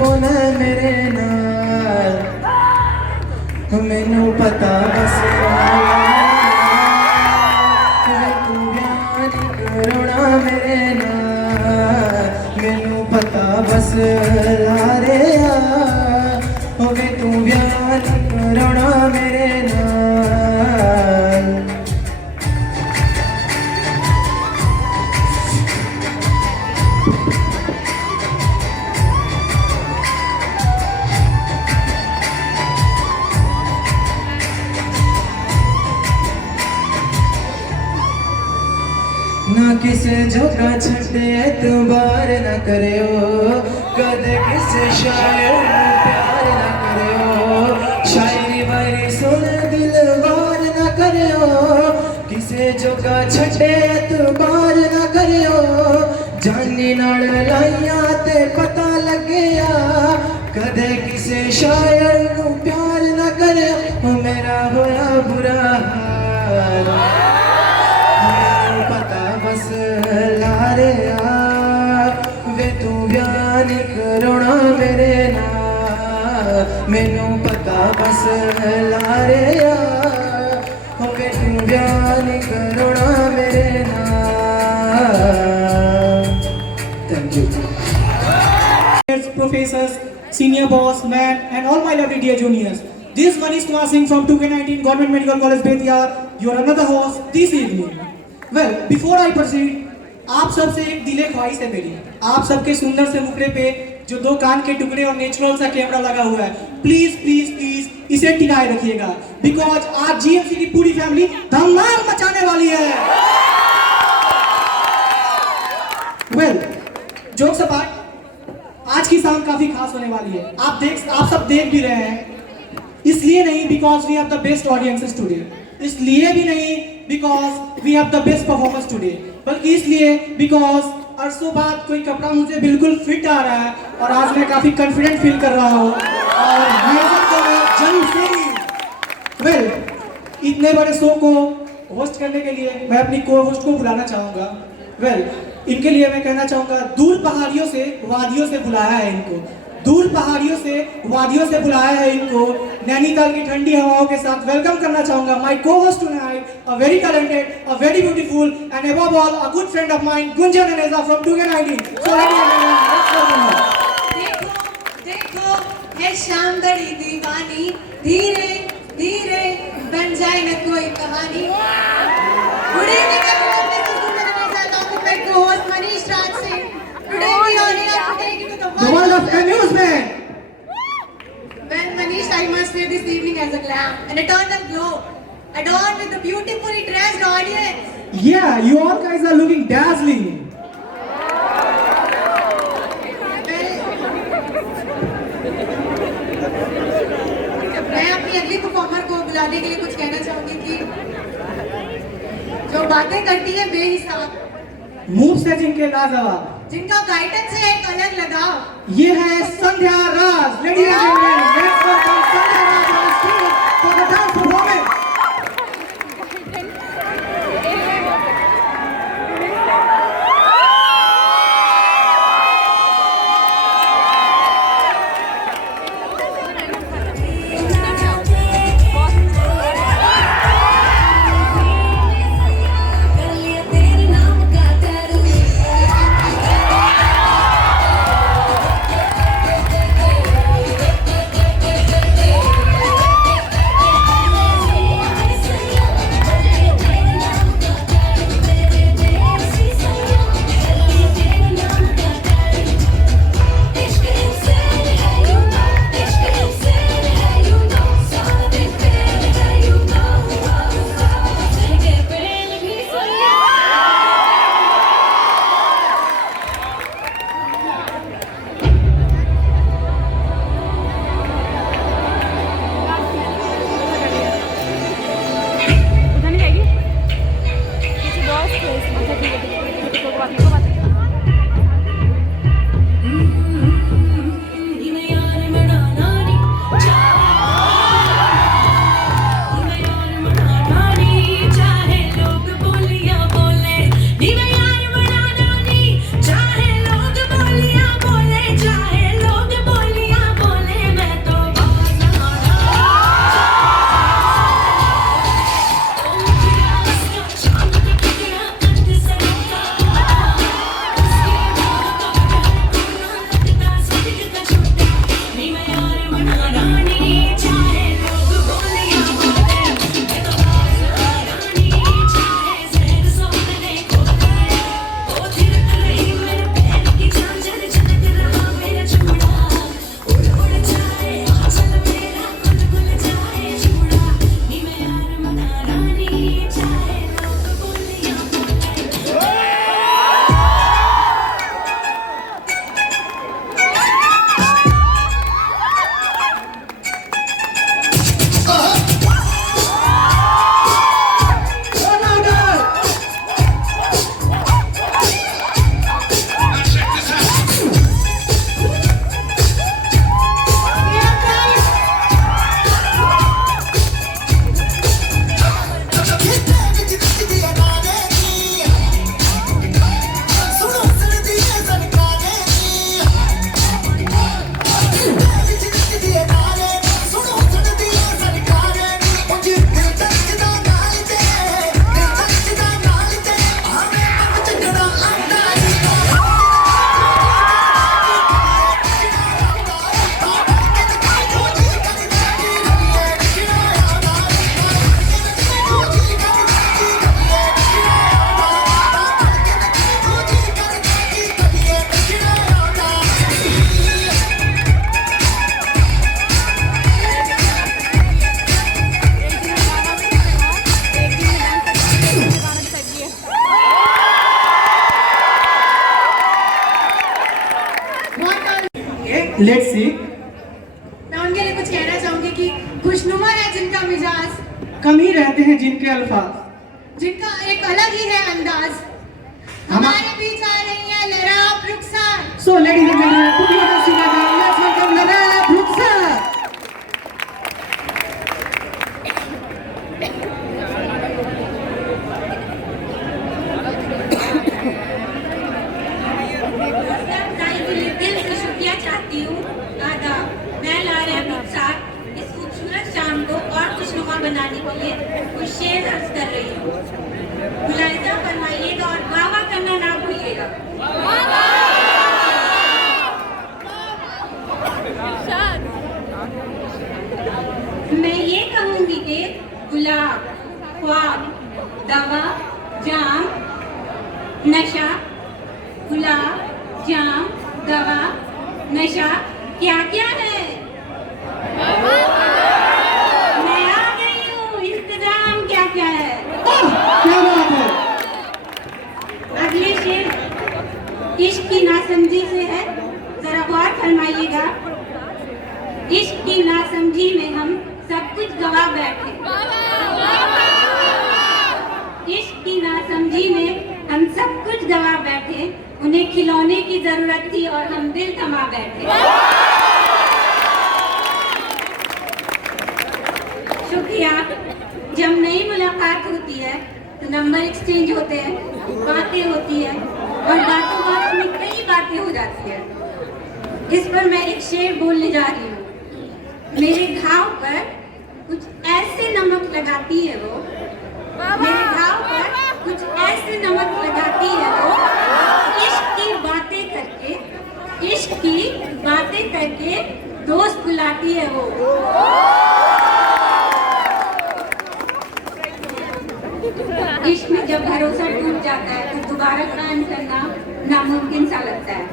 पोना मेरे नाल मैनू पता बस तू ब्याह करना मेरे नाल मैनू पता बस लारे होवे तू ब्याह करना मेरे नाल ना किसे जोगा छड़े एतबार न करियो कदे किसे शायर नू प्यार न करियो शायरी वारी सुन दिल वार न करियो किसे जोगा छड़े एतबार न करियो जानी नाल लाइया ते पता लगया कदे किसे शायर नू प्यार न करियो मेरा होया बुरा हाल पता बस लारे वे तू ब्याह नहीं करना मेरे नाल मैनू पता बस लारे वे तू ब्याह नहीं करना मेरे नाल thank you Professors, senior boss, man, and all my lovely dear juniors. This is Manish Kumar Singh from 2K19 Government Medical College Bettiya, your another host this evening. Well, before I proceed, आप सबसे एक दिले ख्वाहिश है मेरी, आप सबके सुंदर से मुखड़े पे जो दो कान के टुकड़े और नेचुरल सा कैमरा लगा हुआ है, प्लीज प्लीज प्लीज इसे टिकाए रखिएगा, बिकॉज आज जीएमसी की पूरी फैमिली धमाल मचाने वाली है. Well, जोक्स अपार्ट, आज की शाम काफी खास होने वाली है. आप सब देख भी रहे हैं. इसलिए नहीं because we have the best audiences today, इसलिए भी नहीं because we have the best performance today, बल्कि इसलिए बिकॉज अरसों बाद कोई कपड़ा मुझे बिल्कुल फिट आ रहा है और आज मैं काफी कॉन्फिडेंट फील कर रहा हूँ और म्यूजिक को मैं जल्द से ही वेल इतने बड़े शो को होस्ट करने के लिए मैं अपनी को होस्ट को बुलाना चाहूँगा. वेल इनके लिए मैं कहना चाहूँगा दूर पहाड़ियों से वादियों से बुलाया है इनको, दूर पहाड़ियों से वादियों से बुलाया है इनको, नैनीताल की ठंडी हवाओं के साथ वेलकम करना चाहूंगा my co-host tonight, a very talented, a very beautiful and above all a good friend of mine, Gunjan Aneja from 2K19. सो देखो है शाम बड़ी दीवानी, धीरे धीरे बन जाए न कोई कहानी. Good evening everyone, this is Gunjan Aneja along with my co-host Manish Raj Singh. Today we are here to take you to the world of amusement. Well, Manish, I must say this evening as a glam, an eternal glow, adorned with a beautifully dressed audience. Yeah, you all guys are looking dazzling. शादी के लिए कुछ कहना चाहूंगी कि जो बातें करती है बेहिसाब, मूव से जिनके लाजवाब, जिनका गाइडेंस है एक अलग लगाव, ये है Sandhya Raj. Ladies and gentleman, let's welcome Sandhya Raj on stage for the dance performance. Let's see. मैं उनके लिए कुछ कहना चाहूंगी कि खुशनुमा है जिनका मिजाज, कम ही रहते हैं जिनके अल्फाज, जिनका एक अलग ही है अंदाज, हमारे बीच आ रही है Laraib Rukhsar. So ladies and gentleman, put your hands together, let's welcome Laraib Rukhsar. दिल से शुक्रिया चाहती हूँ। आदाब, मैं लारा रुखसार इस खूबसूरत शाम को और खुशनुमा बनाने के लिए कुछ शेर अर्ज कर रही हूँ। मुलाहिजा फरमाइएगा और वाह करना ना भूलिएगा। मैं ये कहूँगी कि गुलाब, ख्वाब, दवा, जाम, नशा, गुलाब, जाम, दवा, नशा क्या क्या है? मैं आ गई हूँ, इंतजाम क्या क्या है? क्या बात है? अगले शेर इश्क की नासमझी से है, जरा गौर फरमाइएगा। इश्क की नासमझी में हम सब कुछ गवा बैठे। इश्क की नासमझी में हम सब कुछ गवा बैठे, उन्हें खिलौने की जरूरत थी और हम दिल थमा बैठे। शुक्रिया। जब नई मुलाकात होती है तो नंबर एक्सचेंज होते हैं, बातें होती है और बातों बातों में कई बातें हो जाती है। इस पर मैं एक शेर बोलने जा रही हूँ। मेरे घाव पर कुछ ऐसे नमक लगाती है वो, मेरे घाव पर कुछ ऐसे नमक लगाती है वो, इश्क की बातें करके, इश्क की बातें करके दोस्त बुलाती है वो। इश्क में जब भरोसा टूट जाता है तो दोबारा कायम करना नामुमकिन सा लगता है।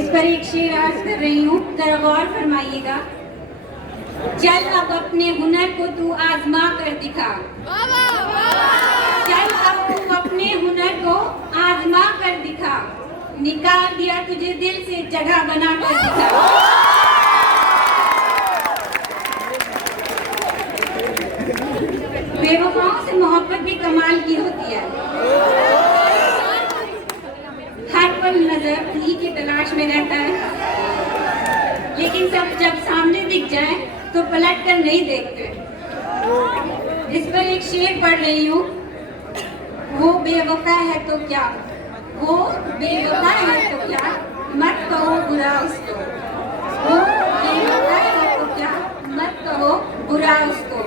इस पर एक शेर अर्ज कर रही हूँ, जरा गौर फरमाइएगा। चल अब अपने हुनर को तू आजमा कर दिखा, चल अब तू अपने हुनर को आजमा कर दिखा, निकाल दिया तुझे दिल से जगह बना कर दिखा। बेवफाओं से मोहब्बत भी कमाल की होती है। हर पल नजर उन्हीं की तलाश में रहता है, लेकिन सब जब सामने दिख जाए तो पलट कर नहीं देखते। इस पर एक शेर पढ़ रही हूँ। वो बेवफा है तो क्या, वो बेवफा है तो क्या, मत कहो बुरा उसको। वो बेवफा है तो क्या, मत कहो बुरा उसको,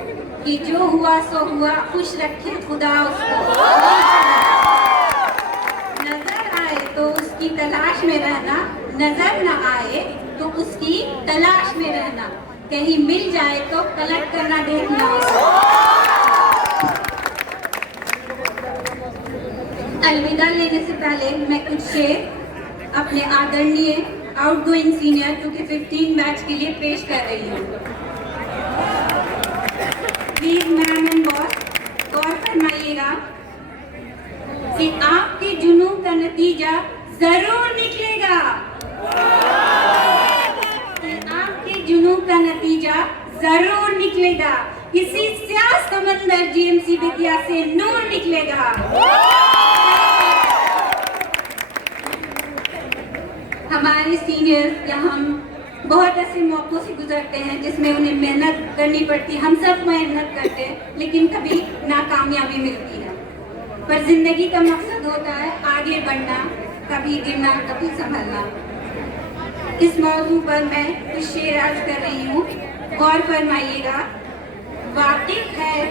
कि जो हुआ सो हुआ, खुश रखे खुदा उसको। नजर आए तो उसकी तलाश में रहना, नजर न आए तो उसकी तलाश में रहना, कहीं मिल जाए तो पलट कर ना देखना उसको। अलविदा लेने से पहले मैं कुछ शेर अपने आदरणीय आउटगोइंग सीनियर 2K15 बैच के लिए पेश कर रही हूँ। प्लीज मैम एंड बॉस गौर फरमाइएगा कि आपके जुनून का नतीजा जरूर निकलेगा, कि आपके जुनून का नतीजा जरूर निकलेगा। किसी स्याह समंदर जीएमसी विद्या से नूर निकलेगा। हमारे सीनियर्स या हम बहुत ऐसे मौकों से गुजरते हैं जिसमें उन्हें मेहनत करनी पड़ती है। हम सब मेहनत करते हैं लेकिन कभी नाकामयाबी मिलती है, पर जिंदगी का मकसद होता है आगे बढ़ना, कभी गिरना कभी संभलना। इस मौजू पर मैं कुछ शेर अर्ज कर रही हूँ, गौर फरमाइएगा। वाकिफ है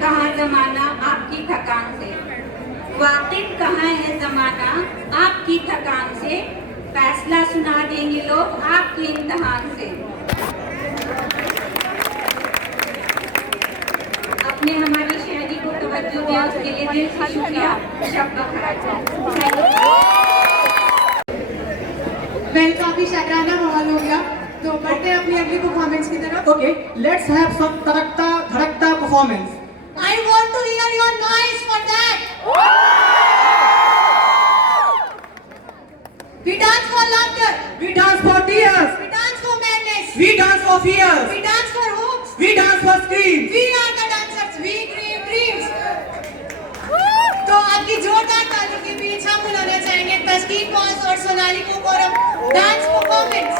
कहाँ जमाना आपकी थकान से, वाकिफ कहाँ है जमाना आपकी थकान से, फैसला सुना देंगे लोग आपके इम्तिहान से। आपने हमारी शायरी को तवज्जो दिया उसके लिए दिल से शुक्रिया। वेल, काफी शायराना माहौल हो गया, तो बढ़ते हैं अपनी अगली परफॉर्मेंस की तरफ। ओके, लेट्स हैव सम तड़कता धड़कता performance. I want to hear your noise for that. We dance for laughter. We dance for tears. We dance for madness. We dance for fears. We dance for hopes. We dance for screams. We are the dancers. We dream dreams. तो आपकी जोरदार तालियों के बीच हम बुलाना चाहेंगे तस्कीन boss और सोनाली को फॉर डांस परफॉर्मेंस।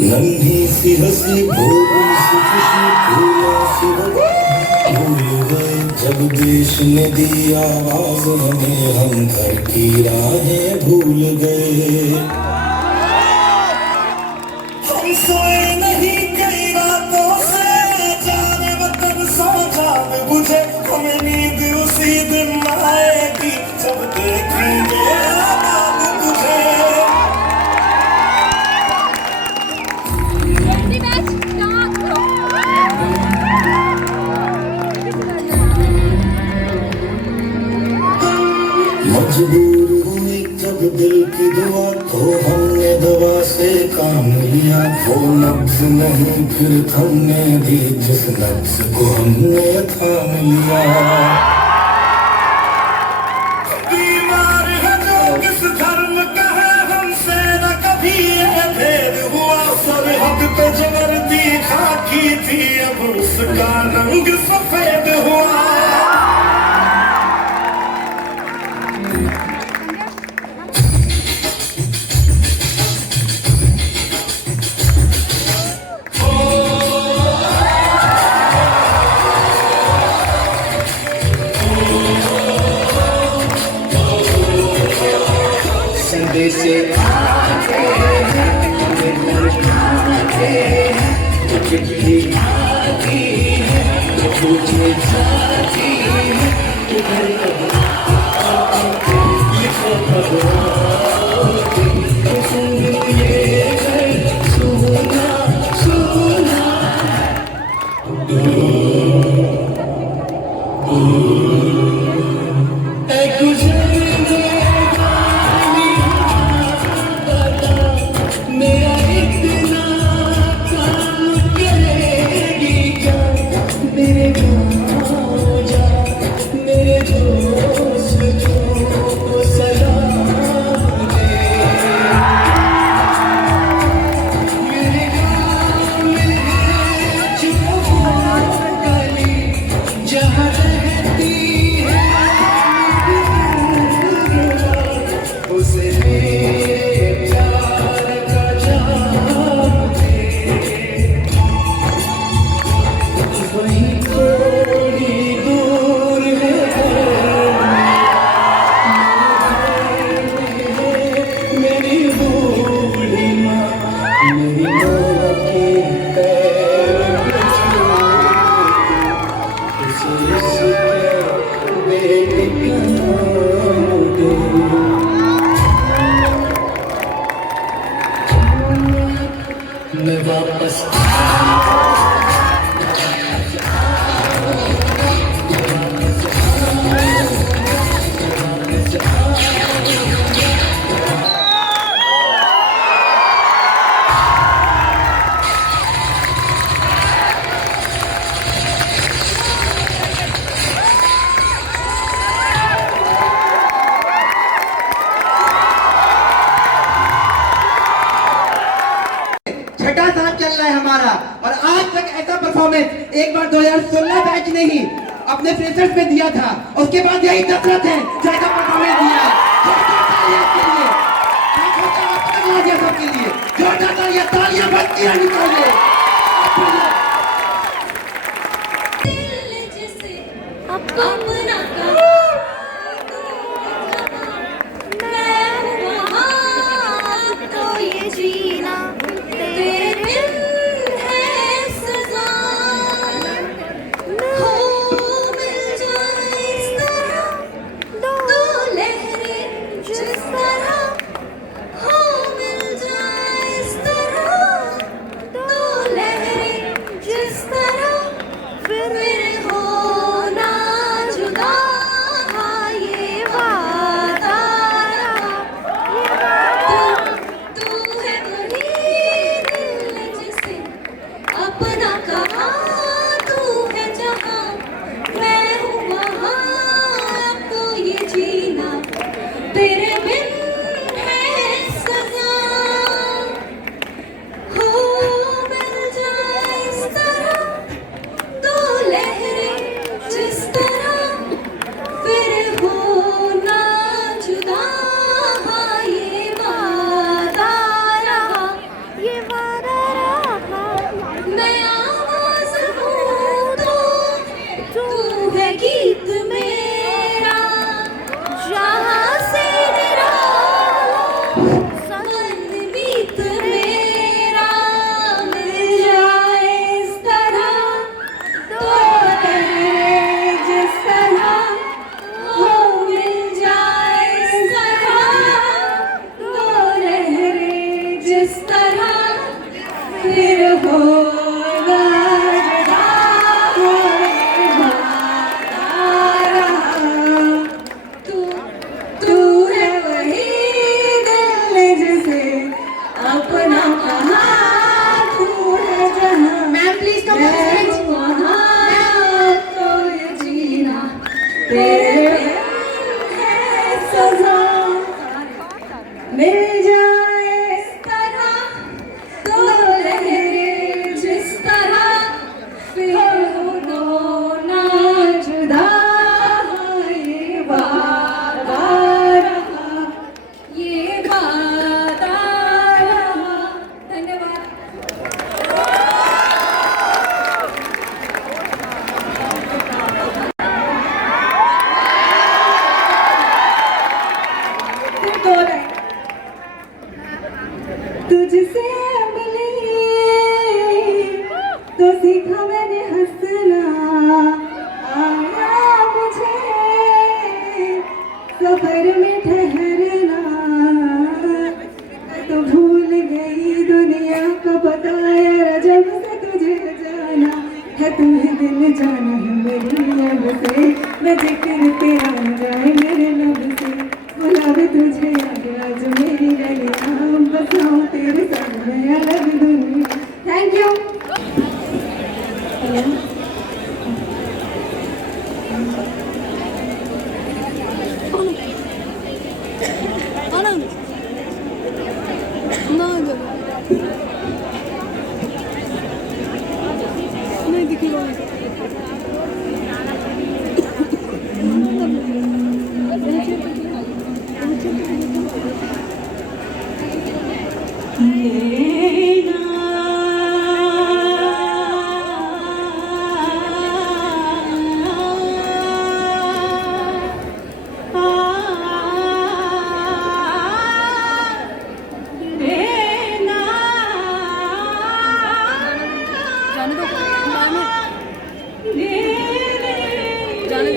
नन्ही सी हंसी भोली सी खुशी फूलों सी हवा भूल गए जब देश ने दी आवाज हमें हम घर की राहें भूल गए हम सोए नहीं कई रातों से जाने वतन सो जान बुझे हमें नींद उसी दिन आएगी जब देखेंगे आबाद तुझे मजबूर हुई जब दिल की दुआ तो हमने दवा से काम लिया वो नब्ज नहीं फिर थमने दी जिस नब्ज को हमने थाम लिया बीमार है जो किस धर्म का है हमसे न कभी ये भेद हुआ सरहद पे जो वर्दी खाकी थी अब उसका रंग सफेद हुआ से आते हैं चिट्ठी आती है पूछे जाती है लिखो सुना सुना एक बार 2016 बैच ने ही अपने फ्रेशर्स में दिया था, उसके बाद यही दशरथ है जो ऐसा परफॉर्मेंस दिया है। सबके लिए जोरदार तालियां बजती रहनी चाहिए। मिल जाए इस तरह दो लहरें जिस तरह फिर हो ना जुदा ये वादा रहा ये वादा रहा। धन्यवाद। तुझसे मिली तो सीखा मैंने हंसना आया मुझे सफर में ठहरना तो भूल गई दुनिया का बताया जब से तुझे जाना है तुम्हें दिल जाना है मेरी लब से मैं जिक्र तेरा न जाए मेरे लब से बुला भी तुझे आज मेरी गलियां बसाऊं तेरे संग में अलग दुनिया। Thank you. नहीं दिखेगा न जाने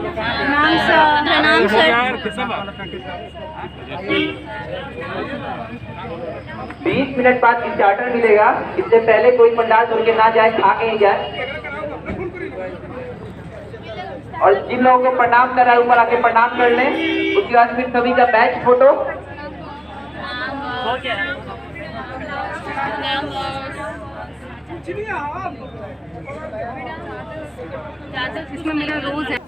प्रणाम सर। प्रणाम सर। 20 मिनट बाद स्टार्टर मिलेगा, इससे पहले कोई पंडाल छोड़ के ना जाए, खा के ही जाए। और जिन लोगों को प्रणाम कर रहा है ऊपर आके प्रणाम कर लें। उसके बाद फिर सभी का बैच फोटो। इसमें मेरा रोज है।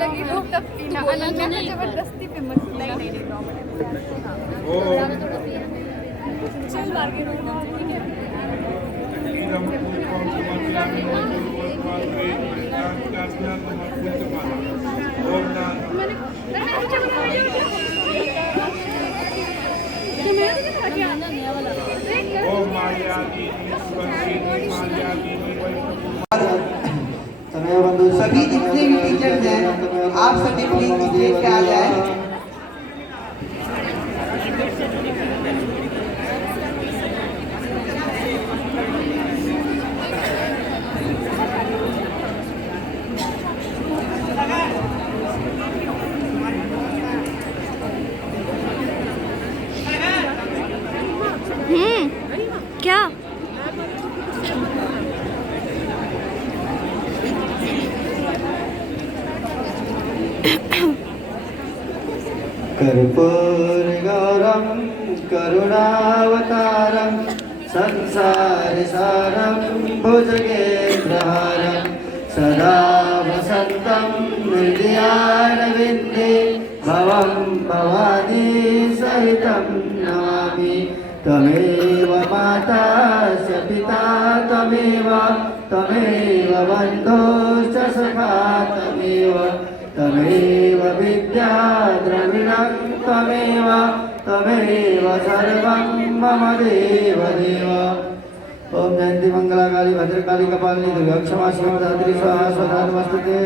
लगी हो तब पीना, अनन्या जबरदस्ती पे मत नहीं चल आगे ठीक है। सभी जितने भी टीचर्स हैं आप सभी प्लीज स्टेज पे आ जाए। क्या कर्पूरगौरं करुणावतारं संसारसारं भुजगेन्द्रहारं सदा वसन्तं हृदयारविन्दे भवं भवानी सहितं नमामि। त्वमेव माता च पिता त्वमेव बन्धुश्च सखा त्वमेव विद्या द्रविणं त्वमेव सर्वं मम देव। ओम जयंती मंगलाकाली भद्रकाली कपालिनी दुर्गा क्षमा शिवं धात्री स्वाहा स्वधा नमस्ते।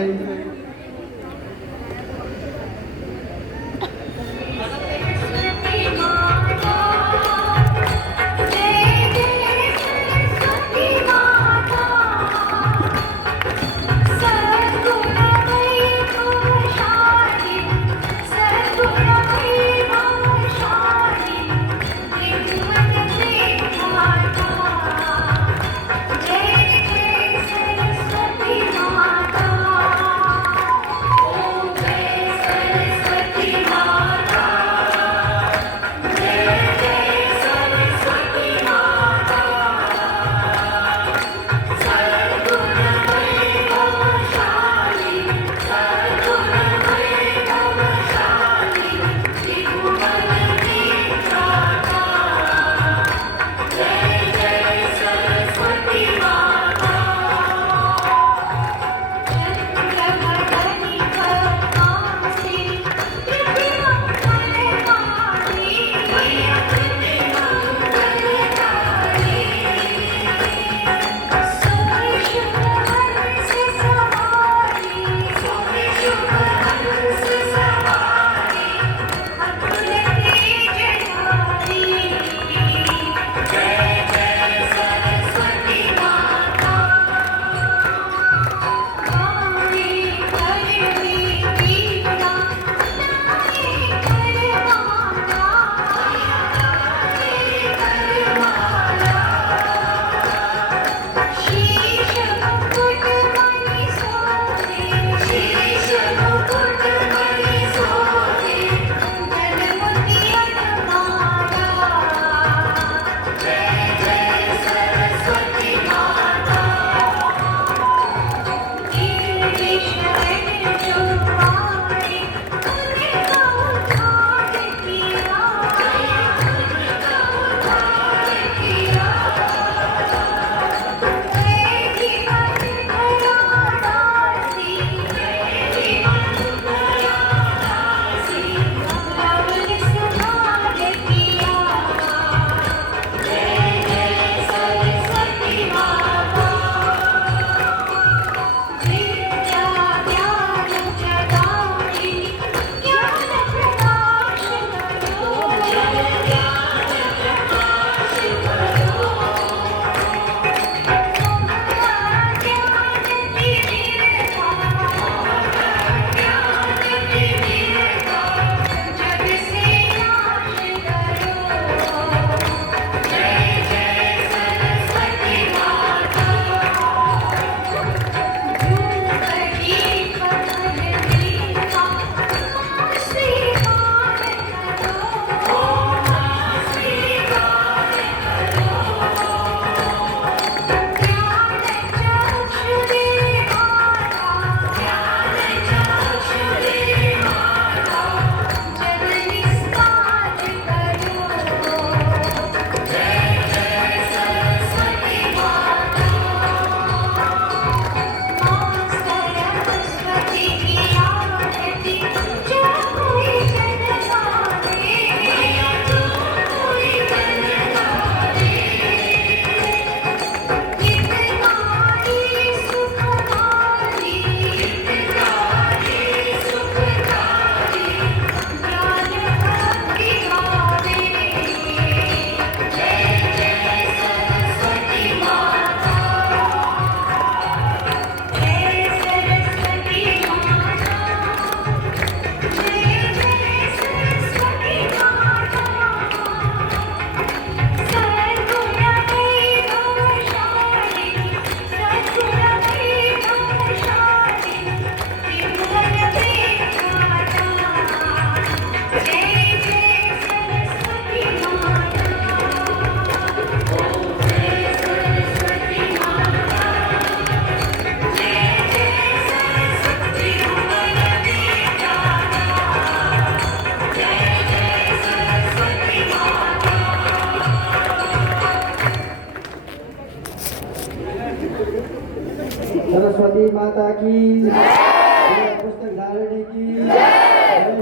सरस्वती माता की जय, पुस्तक धारिणी की जय,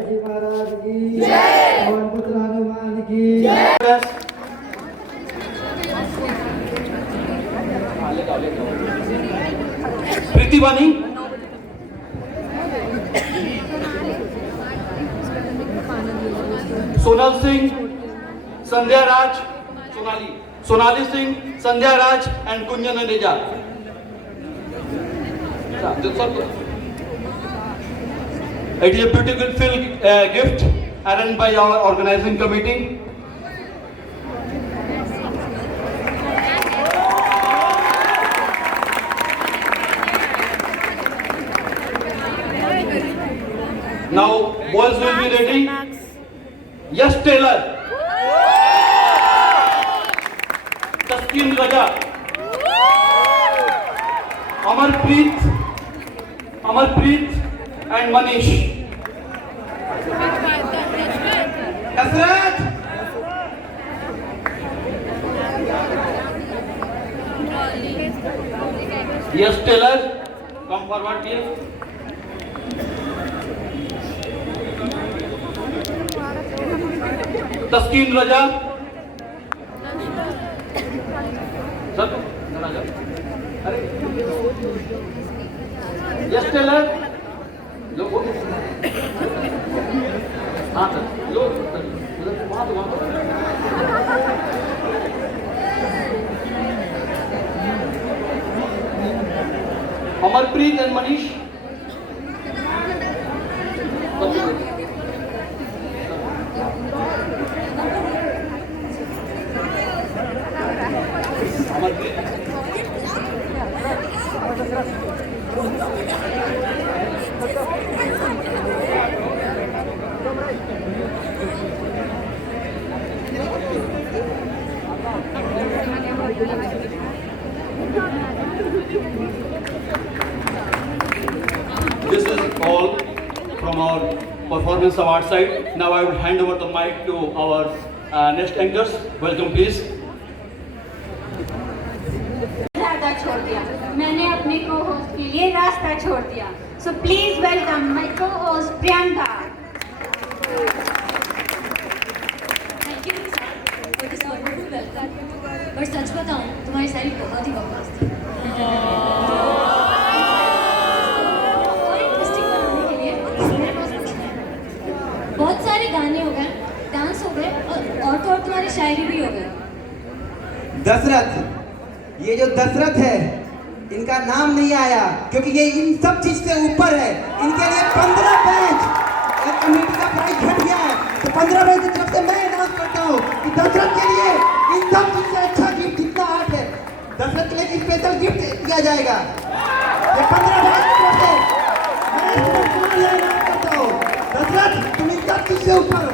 जी महाराज की जय, और पुत्र हनुमान की जय। प्रीति वानी, सोनल सिंह, संध्या राज, सोनाली सिंह, संध्या राज and Kunjan नेजा। It is a beautiful gift arranged by our organizing committee. Now, boys will be ready. Yes, Taylor. Taskin Raja. Amarpreet and Manish. Dasrat. Yes, Taylor. Come forward here. Taskeen Raza, sir अरे yes Taylor लो, हाँ sir लो, वहाँ तो Amarpreet and Manish. This is all from our performance award side. Now I will hand over the mic to our next anchors. Welcome, please. रास्ता छोड़ दिया, मैंने अपने को होस्ट के लिए रास्ता छोड़ दिया. So please welcome my co-host Priyanka. Thank you for this wonderful welcome. पर सच बताऊं, तुम्हारी सारी बहुत ही बकवास थी. और इंटरेस्टिंग बनाने के लिए मेरे पास कुछ है. बहुत सारे गाने हो गए, डांस हो गए और तो और तुम्हारी शायरी भी हो गई. दशरथ, ये जो दशरथ है, इनका नाम नहीं आया क्योंकि ये इन सब चीज से ऊपर है. इनके लिए 15 बैच कमेटी का प्राइस घट गया है, तो 15 बैच की तरफ से मैं अनाउंस करता हूँ कि दशरथ के लिए इन सब चीज से अच्छा गिफ्ट जितना आर्ट है, दशरथ के लिए स्पेशल गिफ्ट दिया जाएगा. ये 15 बैच की तरफ से मैं अनाउंस करता हूँ. दशरथ, तुम इन सब चीज से ऊपर हो.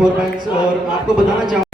परफॉर्मेंस। और आपको बताना चाहूँ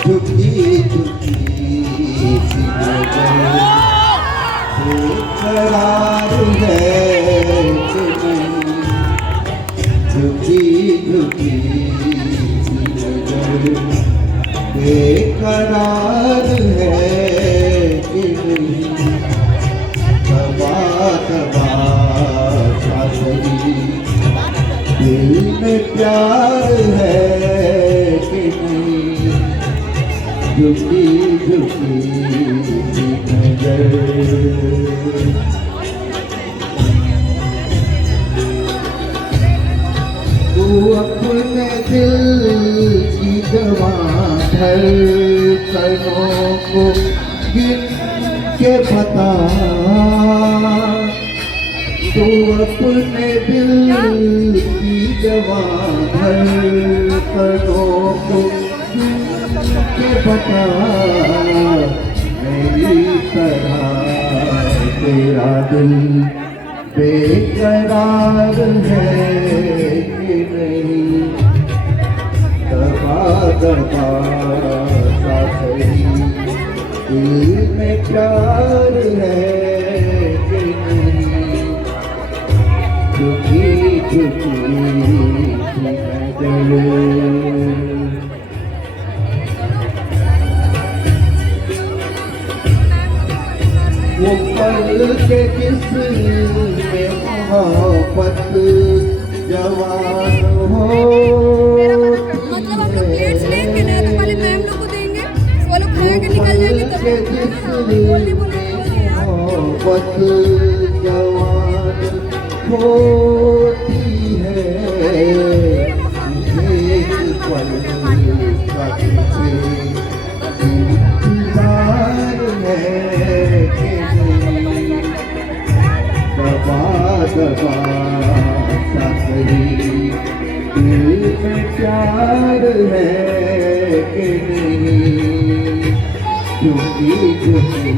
झुकी झुकी सी नजर बेकरार है कि नहीं, झुकी झुकी सी नजर बेकरार है कि नहीं, दबा दबा सा सही दिल में प्यार है कि नहीं, झुकी झुकी सी नजर। तू अपने दिल की जवां धड़कनों को गिन के बता, तू अपने दिल की जवां धड़कनों को के बता, मेरी तरह तेरा दिल बेकरार है कि नहीं, दबा दबा सा सही दिल में प्यार है कि नहीं, झुकी झुकी सी नजर। वो पल के जिसमें मोहब्बत जवान हो, मतलब हम लोग प्लेट्स लेंगे ना तो पहले मैम लोग को देंगे, वो लोग खा के निकल जाएंगे मोहब्बत जवान होती है, एक पल का तुझे इंतजार है कि नहीं, दबा दबा सा सही दिल में प्यार है कि नहीं, झुकी झुकी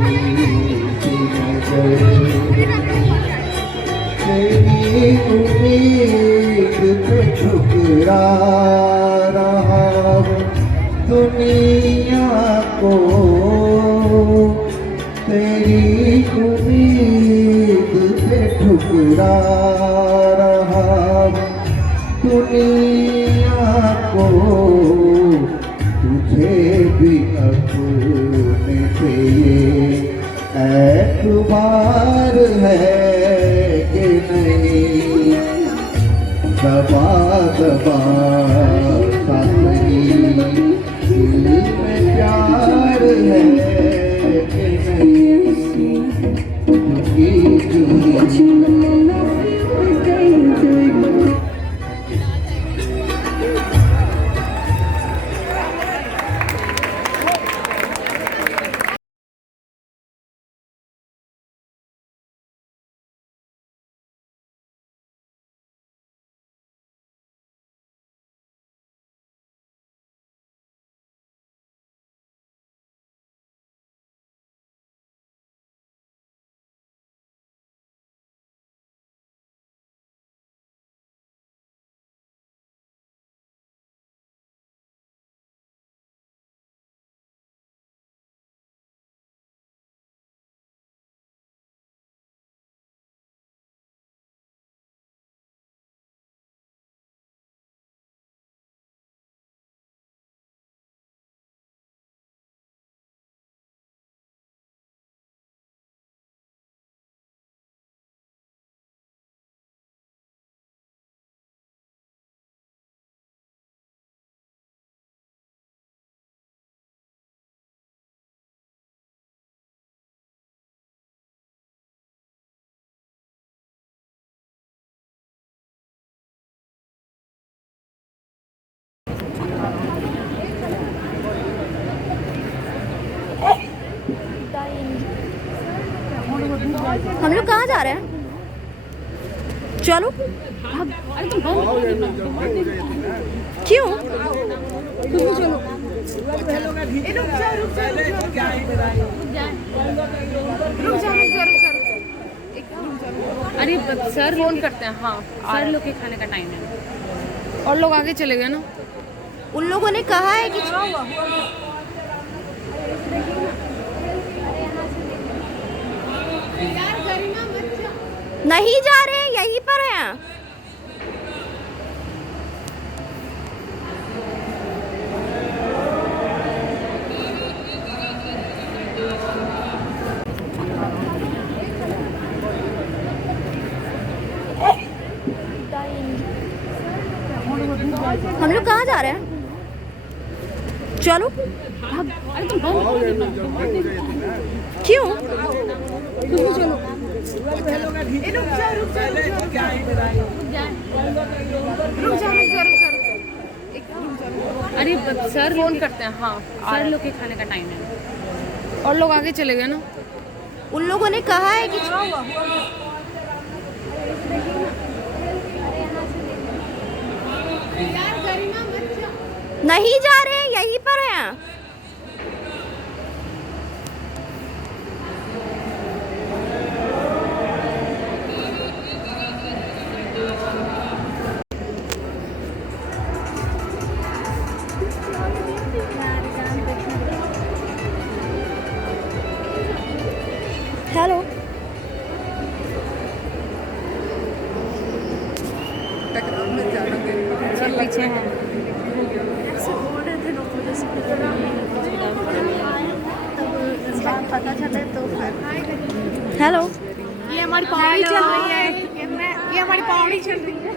सी नजर। तेरी उम्मीद पे ठुकरा रहा हूँ दुनिया को, तेरी उम्मीद पे ठुकरा रहा हूँ दुनिया को, तुझे भी अपने पे एतबार है कि नहीं, दबा दबा सा सही दिल में प्यार है कि नहीं, झुकी झुकी हम लोग कहाँ जा रहे हैं? चलो। अरे तुम क्यों? चलो। अरे सर फोन करते हैं। हाँ सर लोग के खाने का टाइम है और लोग आगे चले गए ना। उन लोगों ने कहा है कि नहीं जा रहे, यहीं पर हैं। हम लोग कहाँ जा रहे हैं? चलो। अरे तुम क्यों? चलो। अरे सर फोन करते हैं। हाँ सर लोग के खाने का टाइम है और लोग आगे चले गए ना। उन लोगों ने कहा है कि नहीं जा रहे, यहीं पर हैं। हेलो। पीछे हैं। पता चले तो हेलो। ये हमारी पौड़ी चल रही है। ये हमारी पौड़ी चल रही है।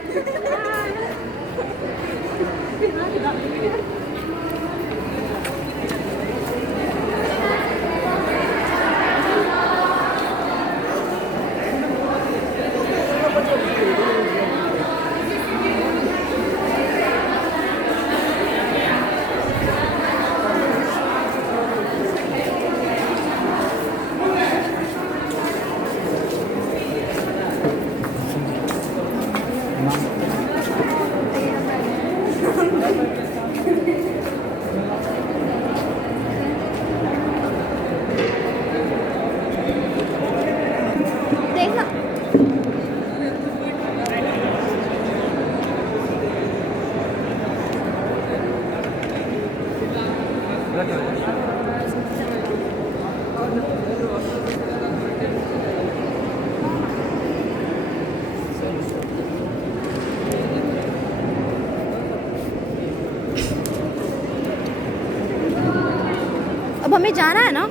अब हमें जाना है ना।